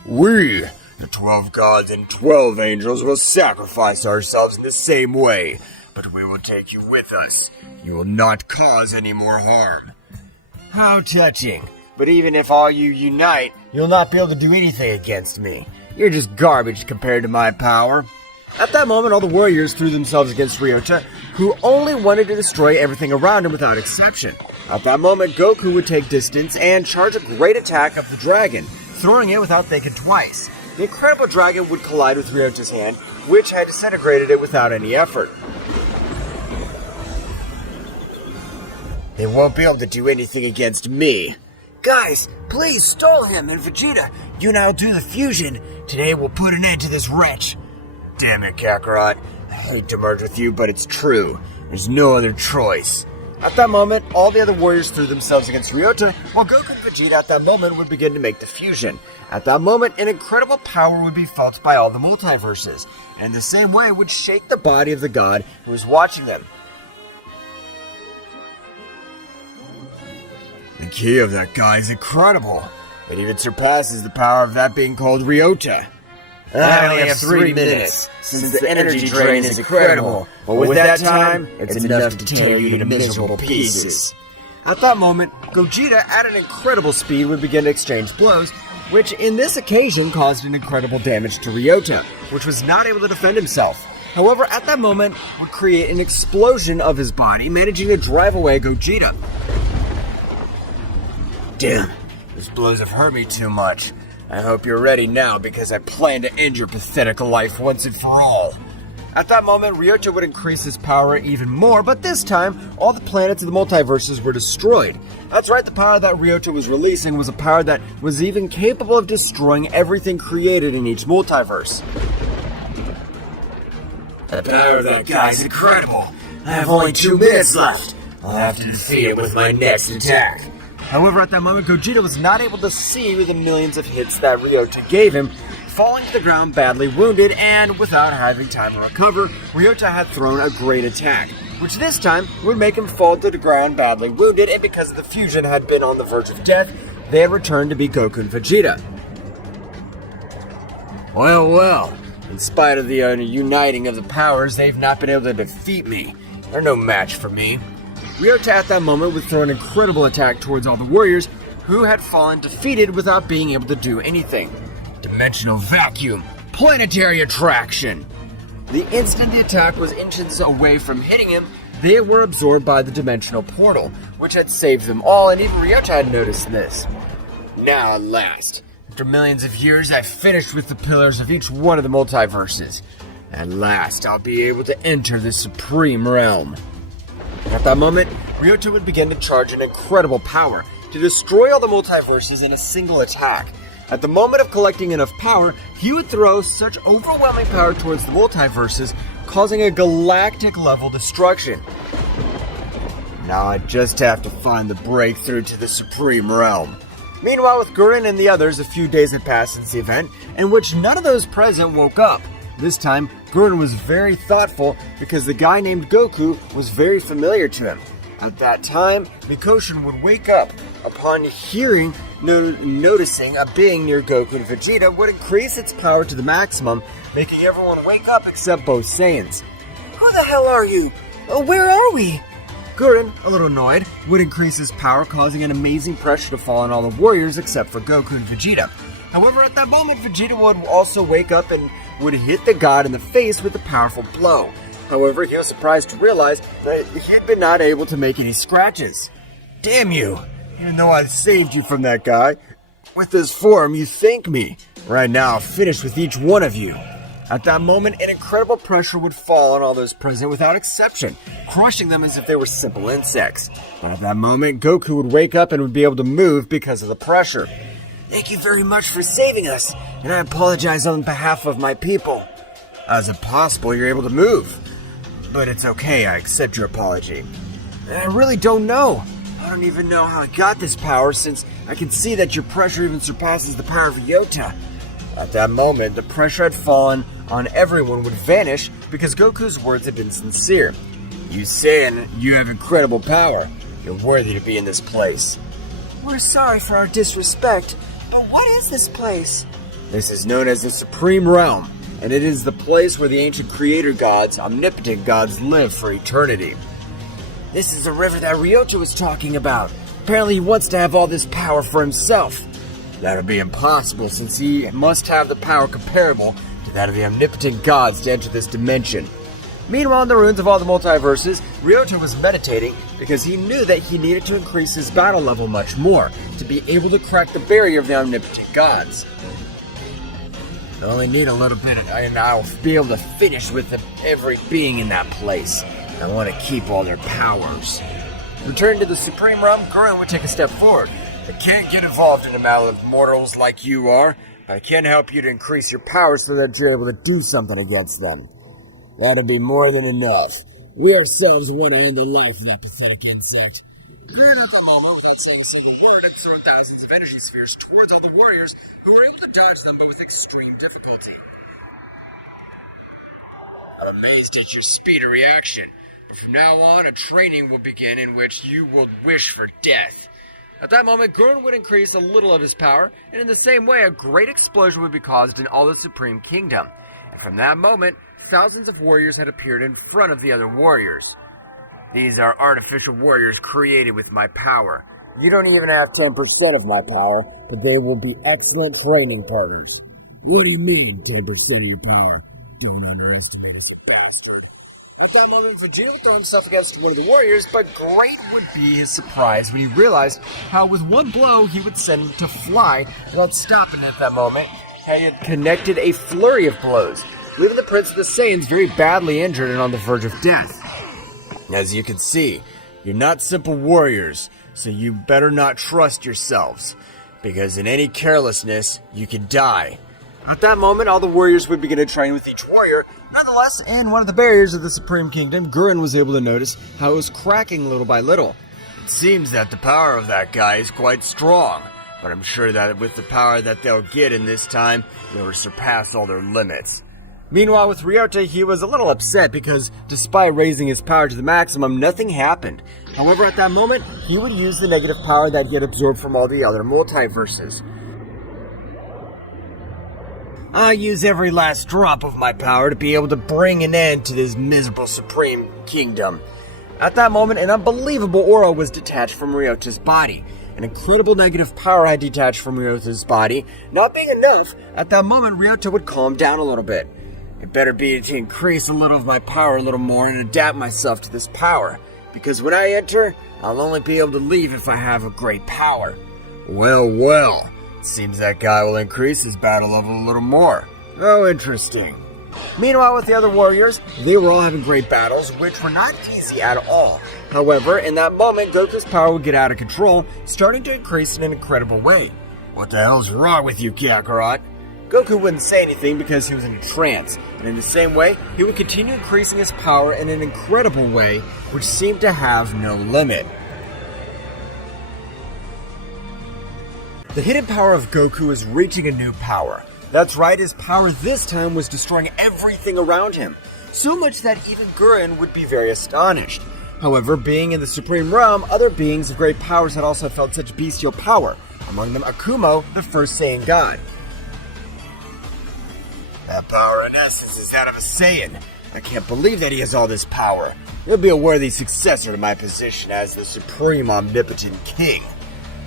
We, the 12 gods and 12 angels, will sacrifice ourselves in the same way, but we will take you with us. You will not cause any more harm. How touching. But even if all you unite, you'll not be able to do anything against me. You're just garbage compared to my power. At that moment, all the warriors threw themselves against Ryota, who only wanted to destroy everything around him without exception. At that moment, Goku would take distance and charge a great attack of the dragon, throwing it without thinking twice. The incredible dragon would collide with Ryota's hand, which had disintegrated it without any effort. They won't be able to do anything against me. Guys, please stall him, and Vegeta, you and I'll do the fusion. Today we'll put an end to this wretch. Damn it, Kakarot. I hate to merge with you, but it's true. There's no other choice. At that moment, all the other warriors threw themselves against Ryota, while Goku and Vegeta at that moment would begin to make the fusion. At that moment, an incredible power would be felt by all the multiverses, and in the same way would shake the body of the god who was watching them. The ki of that guy is incredible. It even surpasses the power of that being called Ryota. I only have 3 minutes, since the energy drain is incredible, but with that time, it's enough to tear you to miserable pieces. At that moment, Gogeta at an incredible speed would begin to exchange blows, which in this occasion caused an incredible damage to Ryota, which was not able to defend himself. However, at that moment, would create an explosion of his body, managing to drive away Gogeta. Damn, those blows have hurt me too much. I hope you're ready now, because I plan to end your pathetic life once and for all. At that moment, Ryota would increase his power even more, but this time, all the planets of the multiverses were destroyed. That's right, the power that Ryota was releasing was a power that was even capable of destroying everything created in each multiverse. The power of that guy is incredible. I have only 2 minutes left. I'll have to defeat him with my next attack. However, at that moment, Gogeta was not able to see the millions of hits that Ryota gave him, falling to the ground badly wounded, and without having time to recover, Ryota had thrown a great attack, which this time would make him fall to the ground badly wounded, and because the fusion had been on the verge of death, they had returned to be Goku and Vegeta. Well, in spite of the uniting of the powers, they've not been able to defeat me. They're no match for me. Ryota at that moment would throw an incredible attack towards all the warriors who had fallen defeated without being able to do anything. Dimensional vacuum, planetary attraction. The instant the attack was inches away from hitting him, they were absorbed by the dimensional portal, which had saved them all, and even Ryota had noticed this. Now at last, after millions of years, I've finished with the pillars of each one of the multiverses. At last, I'll be able to enter the supreme realm. At that moment, Ryota would begin to charge an incredible power to destroy all the multiverses in a single attack. At the moment of collecting enough power, he would throw such overwhelming power towards the multiverses, causing a galactic-level destruction. Now I just have to find the breakthrough to the Supreme Realm. Meanwhile, with Gurren and the others, a few days had passed since the event, in which none of those present woke up. This time, Gurren was very thoughtful because the guy named Goku was very familiar to him. At that time, Mikoshin would wake up. Upon noticing a being near Goku and Vegeta would increase its power to the maximum, making everyone wake up except both Saiyans. Who the hell are you? Where are we? Gurren, a little annoyed, would increase his power, causing an amazing pressure to fall on all the warriors except for Goku and Vegeta. However, at that moment, Vegeta would also wake up and would hit the god in the face with a powerful blow. However, he was surprised to realize that he had been not able to make any scratches. Damn you! Even though I saved you from that guy, with this form you thank me. Right now, I'll finish with each one of you. At that moment, an incredible pressure would fall on all those present without exception, crushing them as if they were simple insects. But at that moment, Goku would wake up and would be able to move because of the pressure. Thank you very much for saving us, and I apologize on behalf of my people. How is it possible you're able to move? But it's okay, I accept your apology. I really don't know. I don't even know how I got this power, since I can see that your pressure even surpasses the power of Ryota. At that moment, the pressure had fallen on everyone would vanish because Goku's words had been sincere. You Saiyan, you have incredible power. You're worthy to be in this place. We're sorry for our disrespect, but what is this place? This is known as the Supreme Realm, and it is the place where the ancient creator gods, omnipotent gods, live for eternity. This is the river that Ryota was talking about. Apparently he wants to have all this power for himself. That'll be impossible, since he must have the power comparable to that of the omnipotent gods to enter this dimension. Meanwhile, in the ruins of all the multiverses, Ryota was meditating because he knew that he needed to increase his battle level much more to be able to crack the barrier of the omnipotent gods. I only need a little bit, and I'll be able to finish with every being in that place. I want to keep all their powers. Returning to the Supreme Realm, Gurren would take a step forward. I can't get involved in a battle of mortals like you are. I can help you to increase your powers so that you're able to do something against them. That'll be more than enough. We ourselves want to end the life of that pathetic insect. Gurren at the moment, without saying a single word, had thrown thousands of energy spheres towards all the warriors, who were able to dodge them, but with extreme difficulty. I'm amazed at your speed of reaction, but from now on, a training will begin in which you will wish for death. At that moment, Gurren would increase a little of his power, and in the same way, a great explosion would be caused in all the Supreme Kingdom. And from that moment, thousands of warriors had appeared in front of the other warriors. These are artificial warriors created with my power. You don't even have 10% of my power, but they will be excellent training partners. What do you mean, 10% of your power? Don't underestimate us, you bastard. At that moment, Vegeta would throw himself against one of the warriors, but great would be his surprise when he realized how with one blow he would send him to fly without stopping at that moment. He had connected a flurry of blows, leaving the Prince of the Saiyans very badly injured and on the verge of death. As you can see, you're not simple warriors, so you better not trust yourselves, because in any carelessness, you could die. At that moment, all the warriors would begin to train with each warrior. Nonetheless, in one of the barriers of the Supreme Kingdom, Gurren was able to notice how it was cracking little by little. It seems that the power of that guy is quite strong, but I'm sure that with the power that they'll get in this time, they'll surpass all their limits. Meanwhile, with Ryota, he was a little upset because despite raising his power to the maximum, nothing happened. However, at that moment, he would use the negative power that he had absorbed from all the other multiverses. I'll use every last drop of my power to be able to bring an end to this miserable Supreme Kingdom. At that moment, an unbelievable aura was detached from Ryota's body. An incredible negative power had detached from Ryota's body. Not being enough, at that moment, Ryota would calm down a little bit. It better be to increase a little of my power a little more and adapt myself to this power. Because when I enter, I'll only be able to leave if I have a great power. Well. It seems that guy will increase his battle level a little more. Oh, interesting. Meanwhile, with the other warriors, they were all having great battles, which were not easy at all. However, in that moment, Goku's power would get out of control, starting to increase in an incredible way. What the hell's wrong with you, Kakarot? Goku wouldn't say anything because he was in a trance, and in the same way, he would continue increasing his power in an incredible way, which seemed to have no limit. The hidden power of Goku is reaching a new power. That's right, his power this time was destroying everything around him. So much that even Gurren would be very astonished. However, being in the Supreme Realm, other beings of great powers had also felt such bestial power. Among them, Akumo, the first Saiyan God. That power in essence is that of a Saiyan. I can't believe that he has all this power. He'll be a worthy successor to my position as the Supreme Omnipotent King.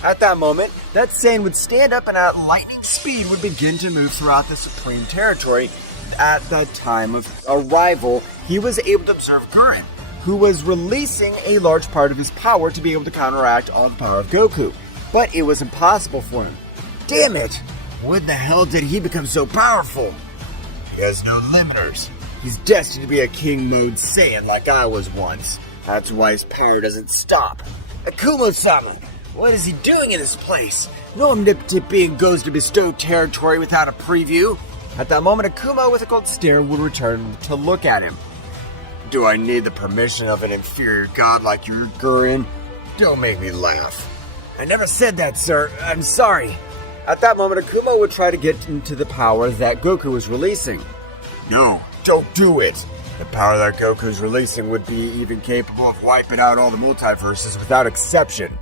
At that moment, that Saiyan would stand up and at lightning speed would begin to move throughout the Supreme Territory. At that time of arrival, he was able to observe Gurren, who was releasing a large part of his power to be able to counteract all the power of Goku. But it was impossible for him. Damn it! When the hell did he become so powerful? He has no limiters. He's destined to be a King Mode Saiyan like I was once. That's why his power doesn't stop. Akumo-sama! What is he doing in this place? No omnipotent being goes to bestow territory without a preview. At that moment, Akumo with a cold stare would return to look at him. Do I need the permission of an inferior god like you, Gurren? Don't make me laugh. I never said that, sir. I'm sorry. At that moment, Akumo would try to get into the power that Goku was releasing. No, don't do it. The power that Goku is releasing would be even capable of wiping out all the multiverses without exception.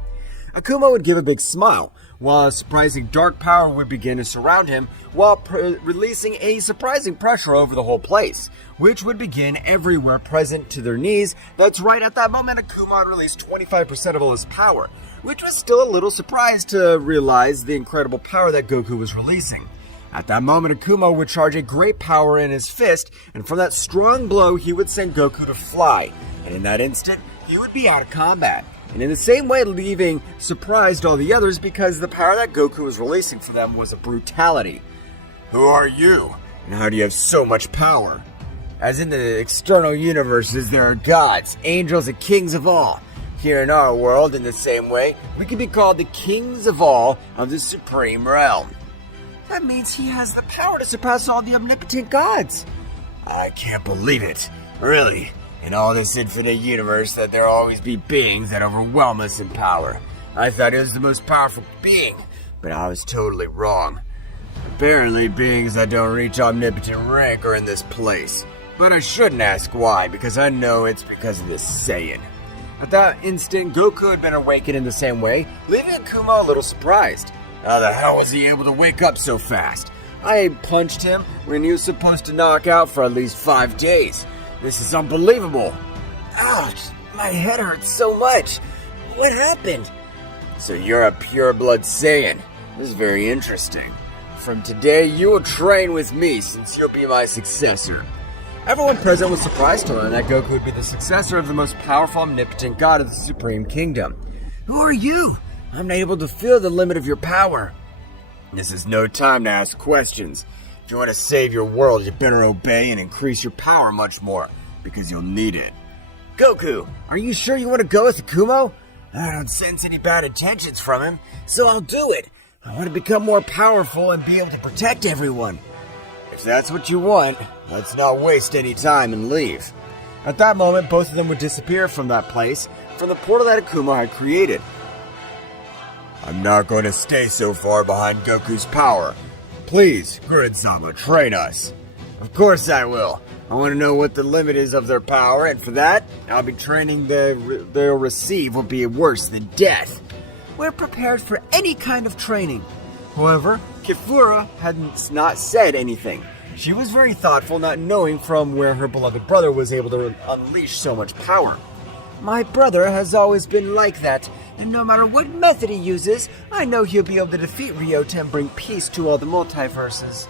Akumo would give a big smile, while a surprising dark power would begin to surround him, while releasing a surprising pressure over the whole place, which would begin everywhere present to their knees. That's right, at that moment, Akumo had released 25% of all his power, which was still a little surprised to realize the incredible power that Goku was releasing. At that moment, Akumo would charge a great power in his fist, and from that strong blow, he would send Goku to fly, and in that instant, he would be out of combat. And in the same way, leaving surprised all the others because the power that Goku was releasing for them was a brutality. Who are you? And how do you have so much power? As in the external universes, there are gods, angels, and kings of all. Here in our world, in the same way, we can be called the kings of all of the Supreme Realm. That means he has the power to surpass all the omnipotent gods. I can't believe it. Really, in all this infinite universe, that there'll always be beings that overwhelm us in power. I thought it was the most powerful being, but I was totally wrong. Apparently, beings that don't reach omnipotent rank are in this place. But I shouldn't ask why, because I know it's because of this Saiyan. At that instant, Goku had been awakened in the same way, leaving Akuma a little surprised. How the hell was he able to wake up so fast? I punched him when he was supposed to knock out for at least 5 days. This is unbelievable. Ouch, my head hurts so much. What happened? So you're a pure-blood Saiyan. This is very interesting. From today, you will train with me since you'll be my successor. Everyone present was surprised to learn that Goku would be the successor of the most powerful omnipotent god of the Supreme Kingdom. Who are you? I'm not able to feel the limit of your power. This is no time to ask questions. If you want to save your world, you better obey and increase your power much more, because you'll need it. Goku, are you sure you want to go with Akuma? I don't sense any bad intentions from him, so I'll do it. I want to become more powerful and be able to protect everyone. If that's what you want, let's not waste any time and leave. At that moment, both of them would disappear from that place, from the portal that Akuma had created. I'm not going to stay so far behind Goku's power. Please, Grid-sama, train us. Of course I will. I want to know what the limit is of their power, and for that, I'll be training they'll receive will be worse than death. We're prepared for any kind of training. However, Kifura had not said anything. She was very thoughtful, not knowing from where her beloved brother was able to unleash so much power. My brother has always been like that, and no matter what method he uses, I know he'll be able to defeat Ryota and bring peace to all the multiverses.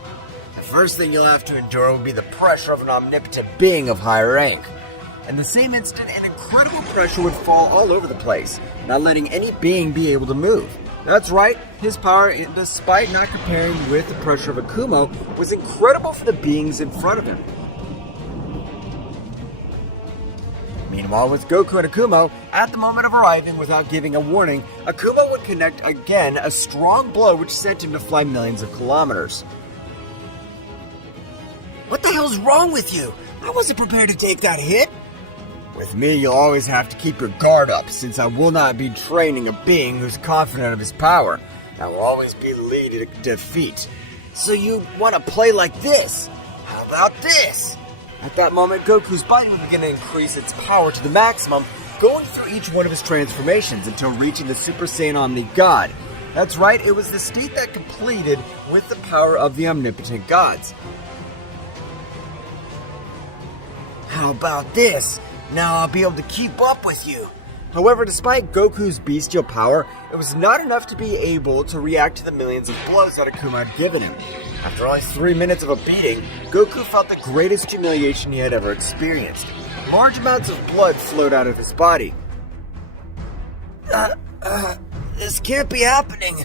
The first thing you'll have to endure will be the pressure of an omnipotent being of high rank. In the same instant, an incredible pressure would fall all over the place, not letting any being be able to move. That's right, his power, despite not comparing with the pressure of Akuma, was incredible for the beings in front of him. Meanwhile, with Goku and Akuma, at the moment of arriving without giving a warning, Akuma would connect again a strong blow which sent him to fly millions of kilometers. What the hell's wrong with you? I wasn't prepared to take that hit. With me, you'll always have to keep your guard up, since I will not be training a being who's confident of his power. I will always be leading to defeat. So you want to play like this? How about this? At that moment, Goku's body would begin to increase its power to the maximum, going through each one of his transformations until reaching the Super Saiyan Omni God. That's right, it was the state that completed with the power of the omnipotent gods. How about this? Now I'll be able to keep up with you. However, despite Goku's bestial power, it was not enough to be able to react to the millions of blows that Akuma had given him. After only 3 minutes of a beating, Goku felt the greatest humiliation he had ever experienced. Large amounts of blood flowed out of his body. This can't be happening.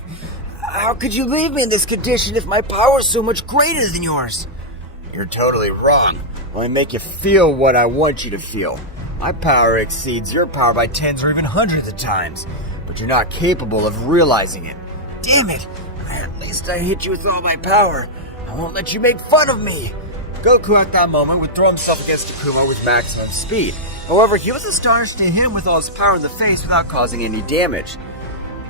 How could you leave me in this condition if my power is so much greater than yours? You're totally wrong. Let me make you feel what I want you to feel. My power exceeds your power by tens or even hundreds of times, but you're not capable of realizing it. Damn it! At least I hit you with all my power. I won't let you make fun of me. Goku at that moment would throw himself against Akuma with maximum speed. However, he was astonished to hit him with all his power in the face without causing any damage.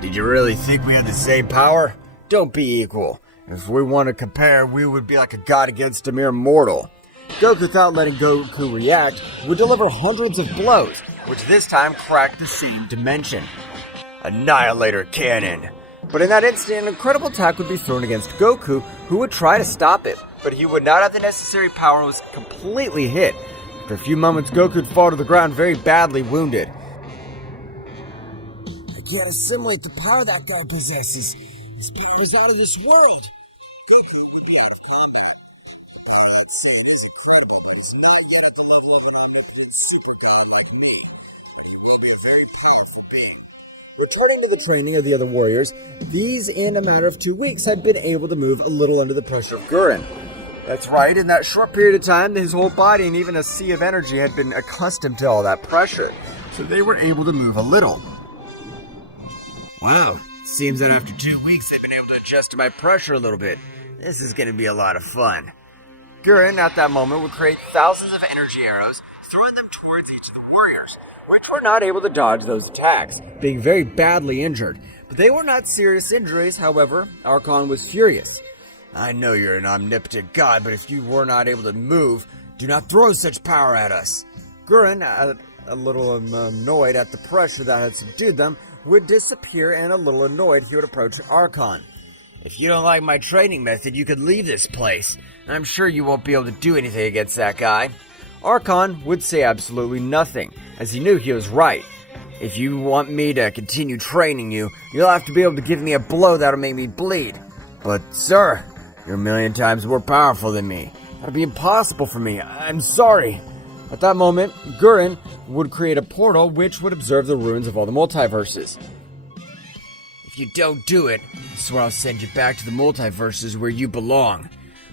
Did you really think we had the same power? Don't be equal. If we want to compare, we would be like a god against a mere mortal. Goku, without letting Goku react, would deliver hundreds of blows, which this time cracked the same dimension. Annihilator Cannon! But in that instant, an incredible attack would be thrown against Goku, who would try to stop it, but he would not have the necessary power and was completely hit. After a few moments, Goku would fall to the ground very badly wounded. I can't assimilate the power that guy possesses. His power is out of this world. Goku will be out of combat. The power of that Saiyan is incredible, but he's not yet at the level of an omnipotent super god like me. But he will be a very powerful being. Returning to the training of the other warriors, these in a matter of 2 weeks had been able to move a little under the pressure of Gurren. That's right, in that short period of time, his whole body and even a sea of energy had been accustomed to all that pressure, so they were able to move a little. Wow, it seems that after 2 weeks they've been able to adjust to my pressure a little bit. This is going to be a lot of fun. Gurren, at that moment, would create thousands of energy arrows, throwing them towards each of the warriors, which were not able to dodge those attacks, being very badly injured. But they were not serious injuries, however. Archon was furious. I know you're an omnipotent god, but if you were not able to move, do not throw such power at us. Gurren, a little annoyed at the pressure that had subdued them, would disappear, and a little annoyed he would approach Archon. If you don't like my training method, you could leave this place. I'm sure you won't be able to do anything against that guy. Archon would say absolutely nothing, as he knew he was right. If you want me to continue training you, you'll have to be able to give me a blow that'll make me bleed. But, sir, you're a million times more powerful than me. That'll be impossible for me. I'm sorry. At that moment, Gurren would create a portal which would observe the ruins of all the multiverses. If you don't do it, I swear I'll send you back to the multiverses where you belong.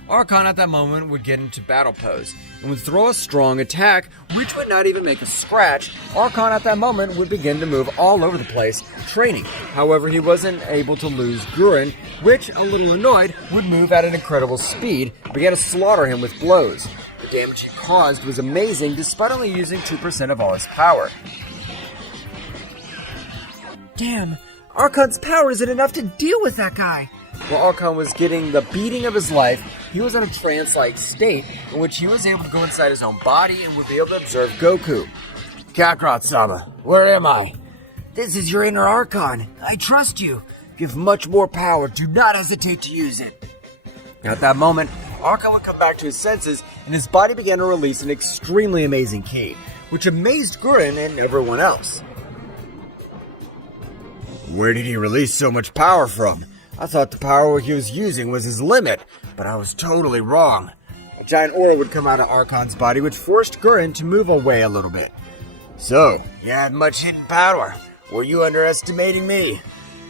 Archon at that moment would get into battle pose and would throw a strong attack, which would not even make a scratch. Archon at that moment would begin to move all over the place, training. However, he wasn't able to lose Gurren, which, a little annoyed, would move at an incredible speed and began to slaughter him with blows. The damage he caused was amazing, despite only using 2% of all his power. Damn, Archon's power isn't enough to deal with that guy. While Archon was getting the beating of his life, he was in a trance-like state in which he was able to go inside his own body and would be able to observe Goku. Kakarot-sama, where am I? This is your inner Archon. I trust you. You have much more power. Do not hesitate to use it. At that moment, Archon would come back to his senses, and his body began to release an extremely amazing ki, which amazed Gurren and everyone else. Where did he release so much power from? I thought the power he was using was his limit, but I was totally wrong. A giant aura would come out of Archon's body, which forced Gurren to move away a little bit. So, you had much hidden power. Were you underestimating me?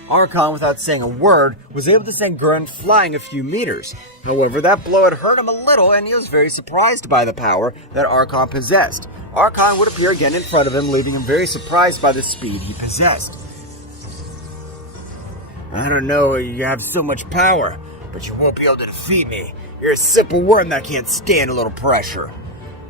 Archon, without saying a word, was able to send Gurren flying a few meters. However, that blow had hurt him a little, and he was very surprised by the power that Archon possessed. Archon would appear again in front of him, leaving him very surprised by the speed he possessed. I don't know, you have so much power, but you won't be able to defeat me. You're a simple worm that can't stand a little pressure.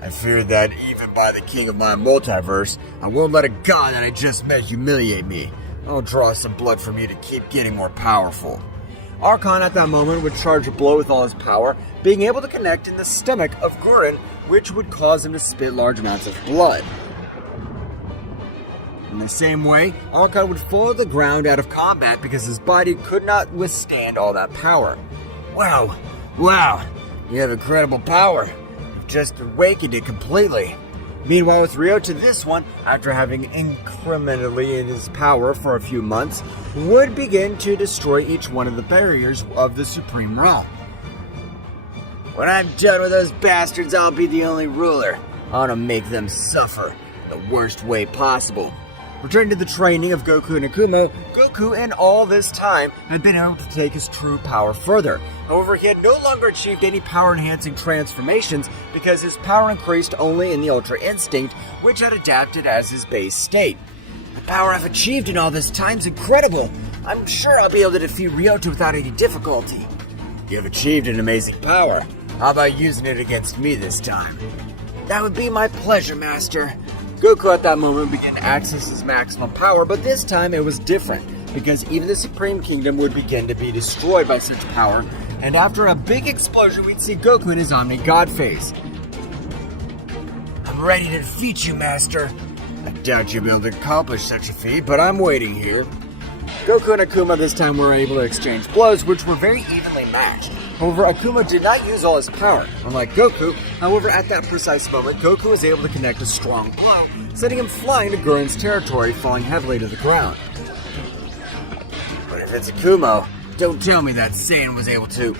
I fear that even by the king of my multiverse, I won't let a god that I just met humiliate me. I'll draw some blood from you to keep getting more powerful. Archon at that moment would charge a blow with all his power, being able to connect in the stomach of Gurren, which would cause him to spit large amounts of blood. In the same way, Archon would fall to the ground out of combat because his body could not withstand all that power. Wow, you have incredible power. You've just awakened it completely. Meanwhile, with Ryota, this one, after having incrementally in his power for a few months, would begin to destroy each one of the barriers of the Supreme Realm. When I'm done with those bastards, I'll be the only ruler. I want to make them suffer in the worst way possible. Returning to the training of Goku and Akuma, Goku in all this time had been able to take his true power further. However, he had no longer achieved any power-enhancing transformations because his power increased only in the Ultra Instinct, which had adapted as his base state. The power I've achieved in all this time is incredible. I'm sure I'll be able to defeat Ryota without any difficulty. You have achieved an amazing power. How about using it against me this time? That would be my pleasure, Master. Goku at that moment began to access his maximum power, but this time it was different, because even the Supreme Kingdom would begin to be destroyed by such power, and after a big explosion we'd see Goku in his Omni-God phase. I'm ready to defeat you, Master. I doubt you'll be able to accomplish such a feat, but I'm waiting here. Goku and Akuma this time were able to exchange blows, which were very evenly matched. However, Akuma did not use all his power, unlike Goku. However, at that precise moment, Goku was able to connect a strong blow, sending him flying to Gurren's territory, falling heavily to the ground. But if it's Akuma, don't tell me that Saiyan was able to.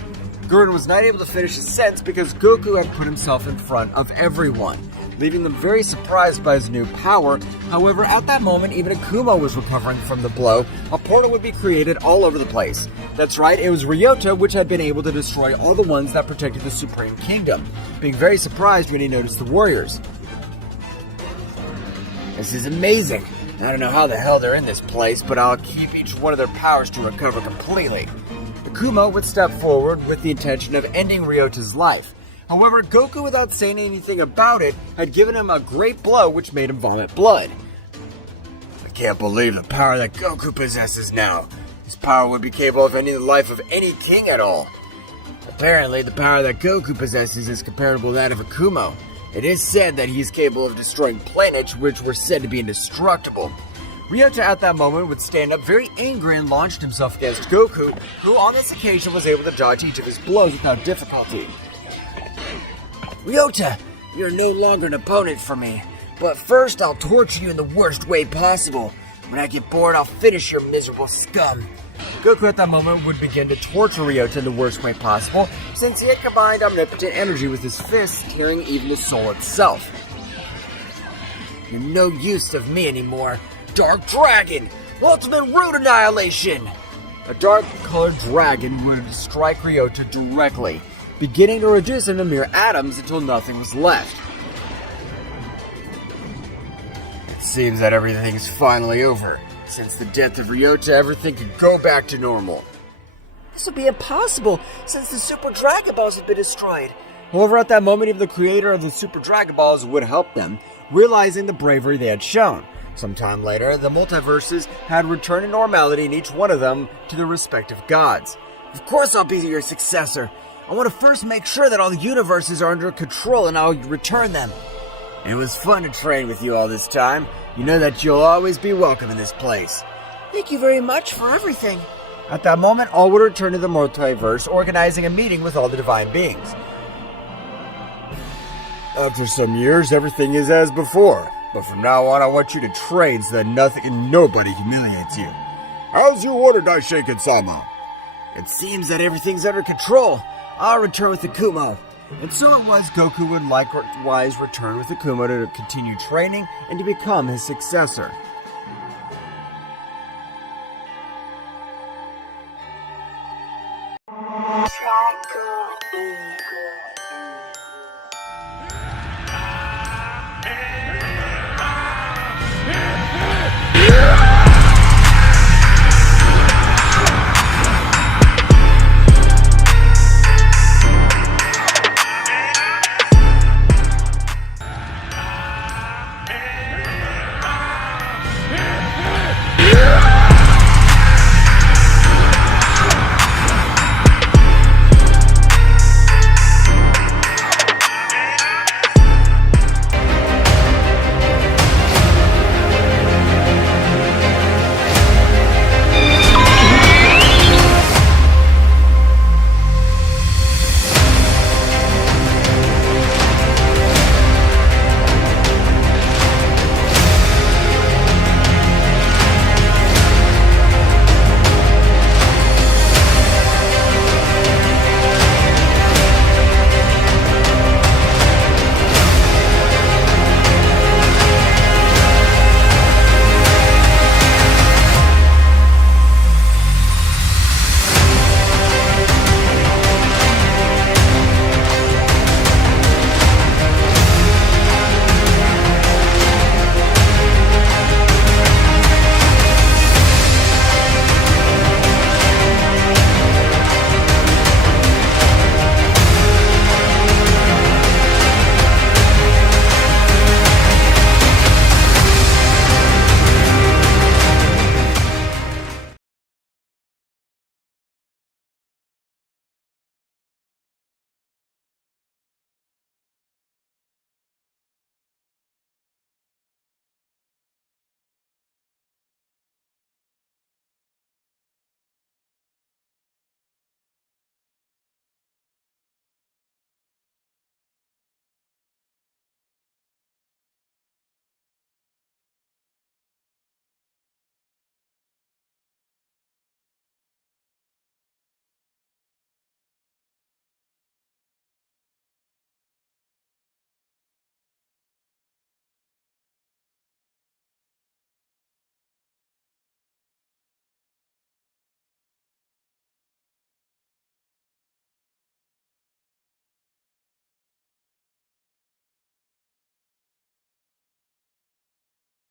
Gurren was not able to finish his sentence because Goku had put himself in front of everyone, leaving them very surprised by his new power. However, at that moment, even Akuma was recovering from the blow. A portal would be created all over the place. That's right, it was Ryota which had been able to destroy all the ones that protected the Supreme Kingdom, being very surprised when he noticed the warriors. This is amazing. I don't know how the hell they're in this place, but I'll keep each one of their powers to recover completely. Akuma would step forward with the intention of ending Ryota's life. However, Goku, without saying anything about it, had given him a great blow which made him vomit blood. I can't believe the power that Goku possesses now. His power would be capable of ending the life of any king at all. Apparently, the power that Goku possesses is comparable to that of Akumo. It is said that he is capable of destroying planets which were said to be indestructible. Ryota at that moment would stand up very angry and launched himself against Goku, who on this occasion was able to dodge each of his blows without difficulty. Ryota, you're no longer an opponent for me. But first, I'll torture you in the worst way possible. When I get bored, I'll finish your miserable scum. Goku at that moment would begin to torture Ryota in the worst way possible, since he had combined omnipotent energy with his fists, tearing even the soul itself. You're no use of me anymore. Dark Dragon! Ultimate Root Annihilation! A dark-colored dragon would strike Ryota directly, beginning to reduce him to mere atoms until nothing was left. It seems that everything's finally over. Since the death of Ryota, everything could go back to normal. This would be impossible, since the Super Dragon Balls have been destroyed. However, at that moment, even the creator of the Super Dragon Balls would help them, realizing the bravery they had shown. Sometime later, the multiverses had returned to normality and each one of them to their respective gods. Of course I'll be your successor. I want to first make sure that all the universes are under control and I'll return them. It was fun to train with you all this time. You know that you'll always be welcome in this place. Thank you very much for everything. At that moment, all would return to the multiverse, organizing a meeting with all the divine beings. After some years, everything is as before. But from now on, I want you to train so that nothing and nobody humiliates you. How's your order, Daishinkan-sama? It seems that everything's under control. I'll return with Akumo. And so it was Goku would likewise return with Akuma to continue training and to become his successor.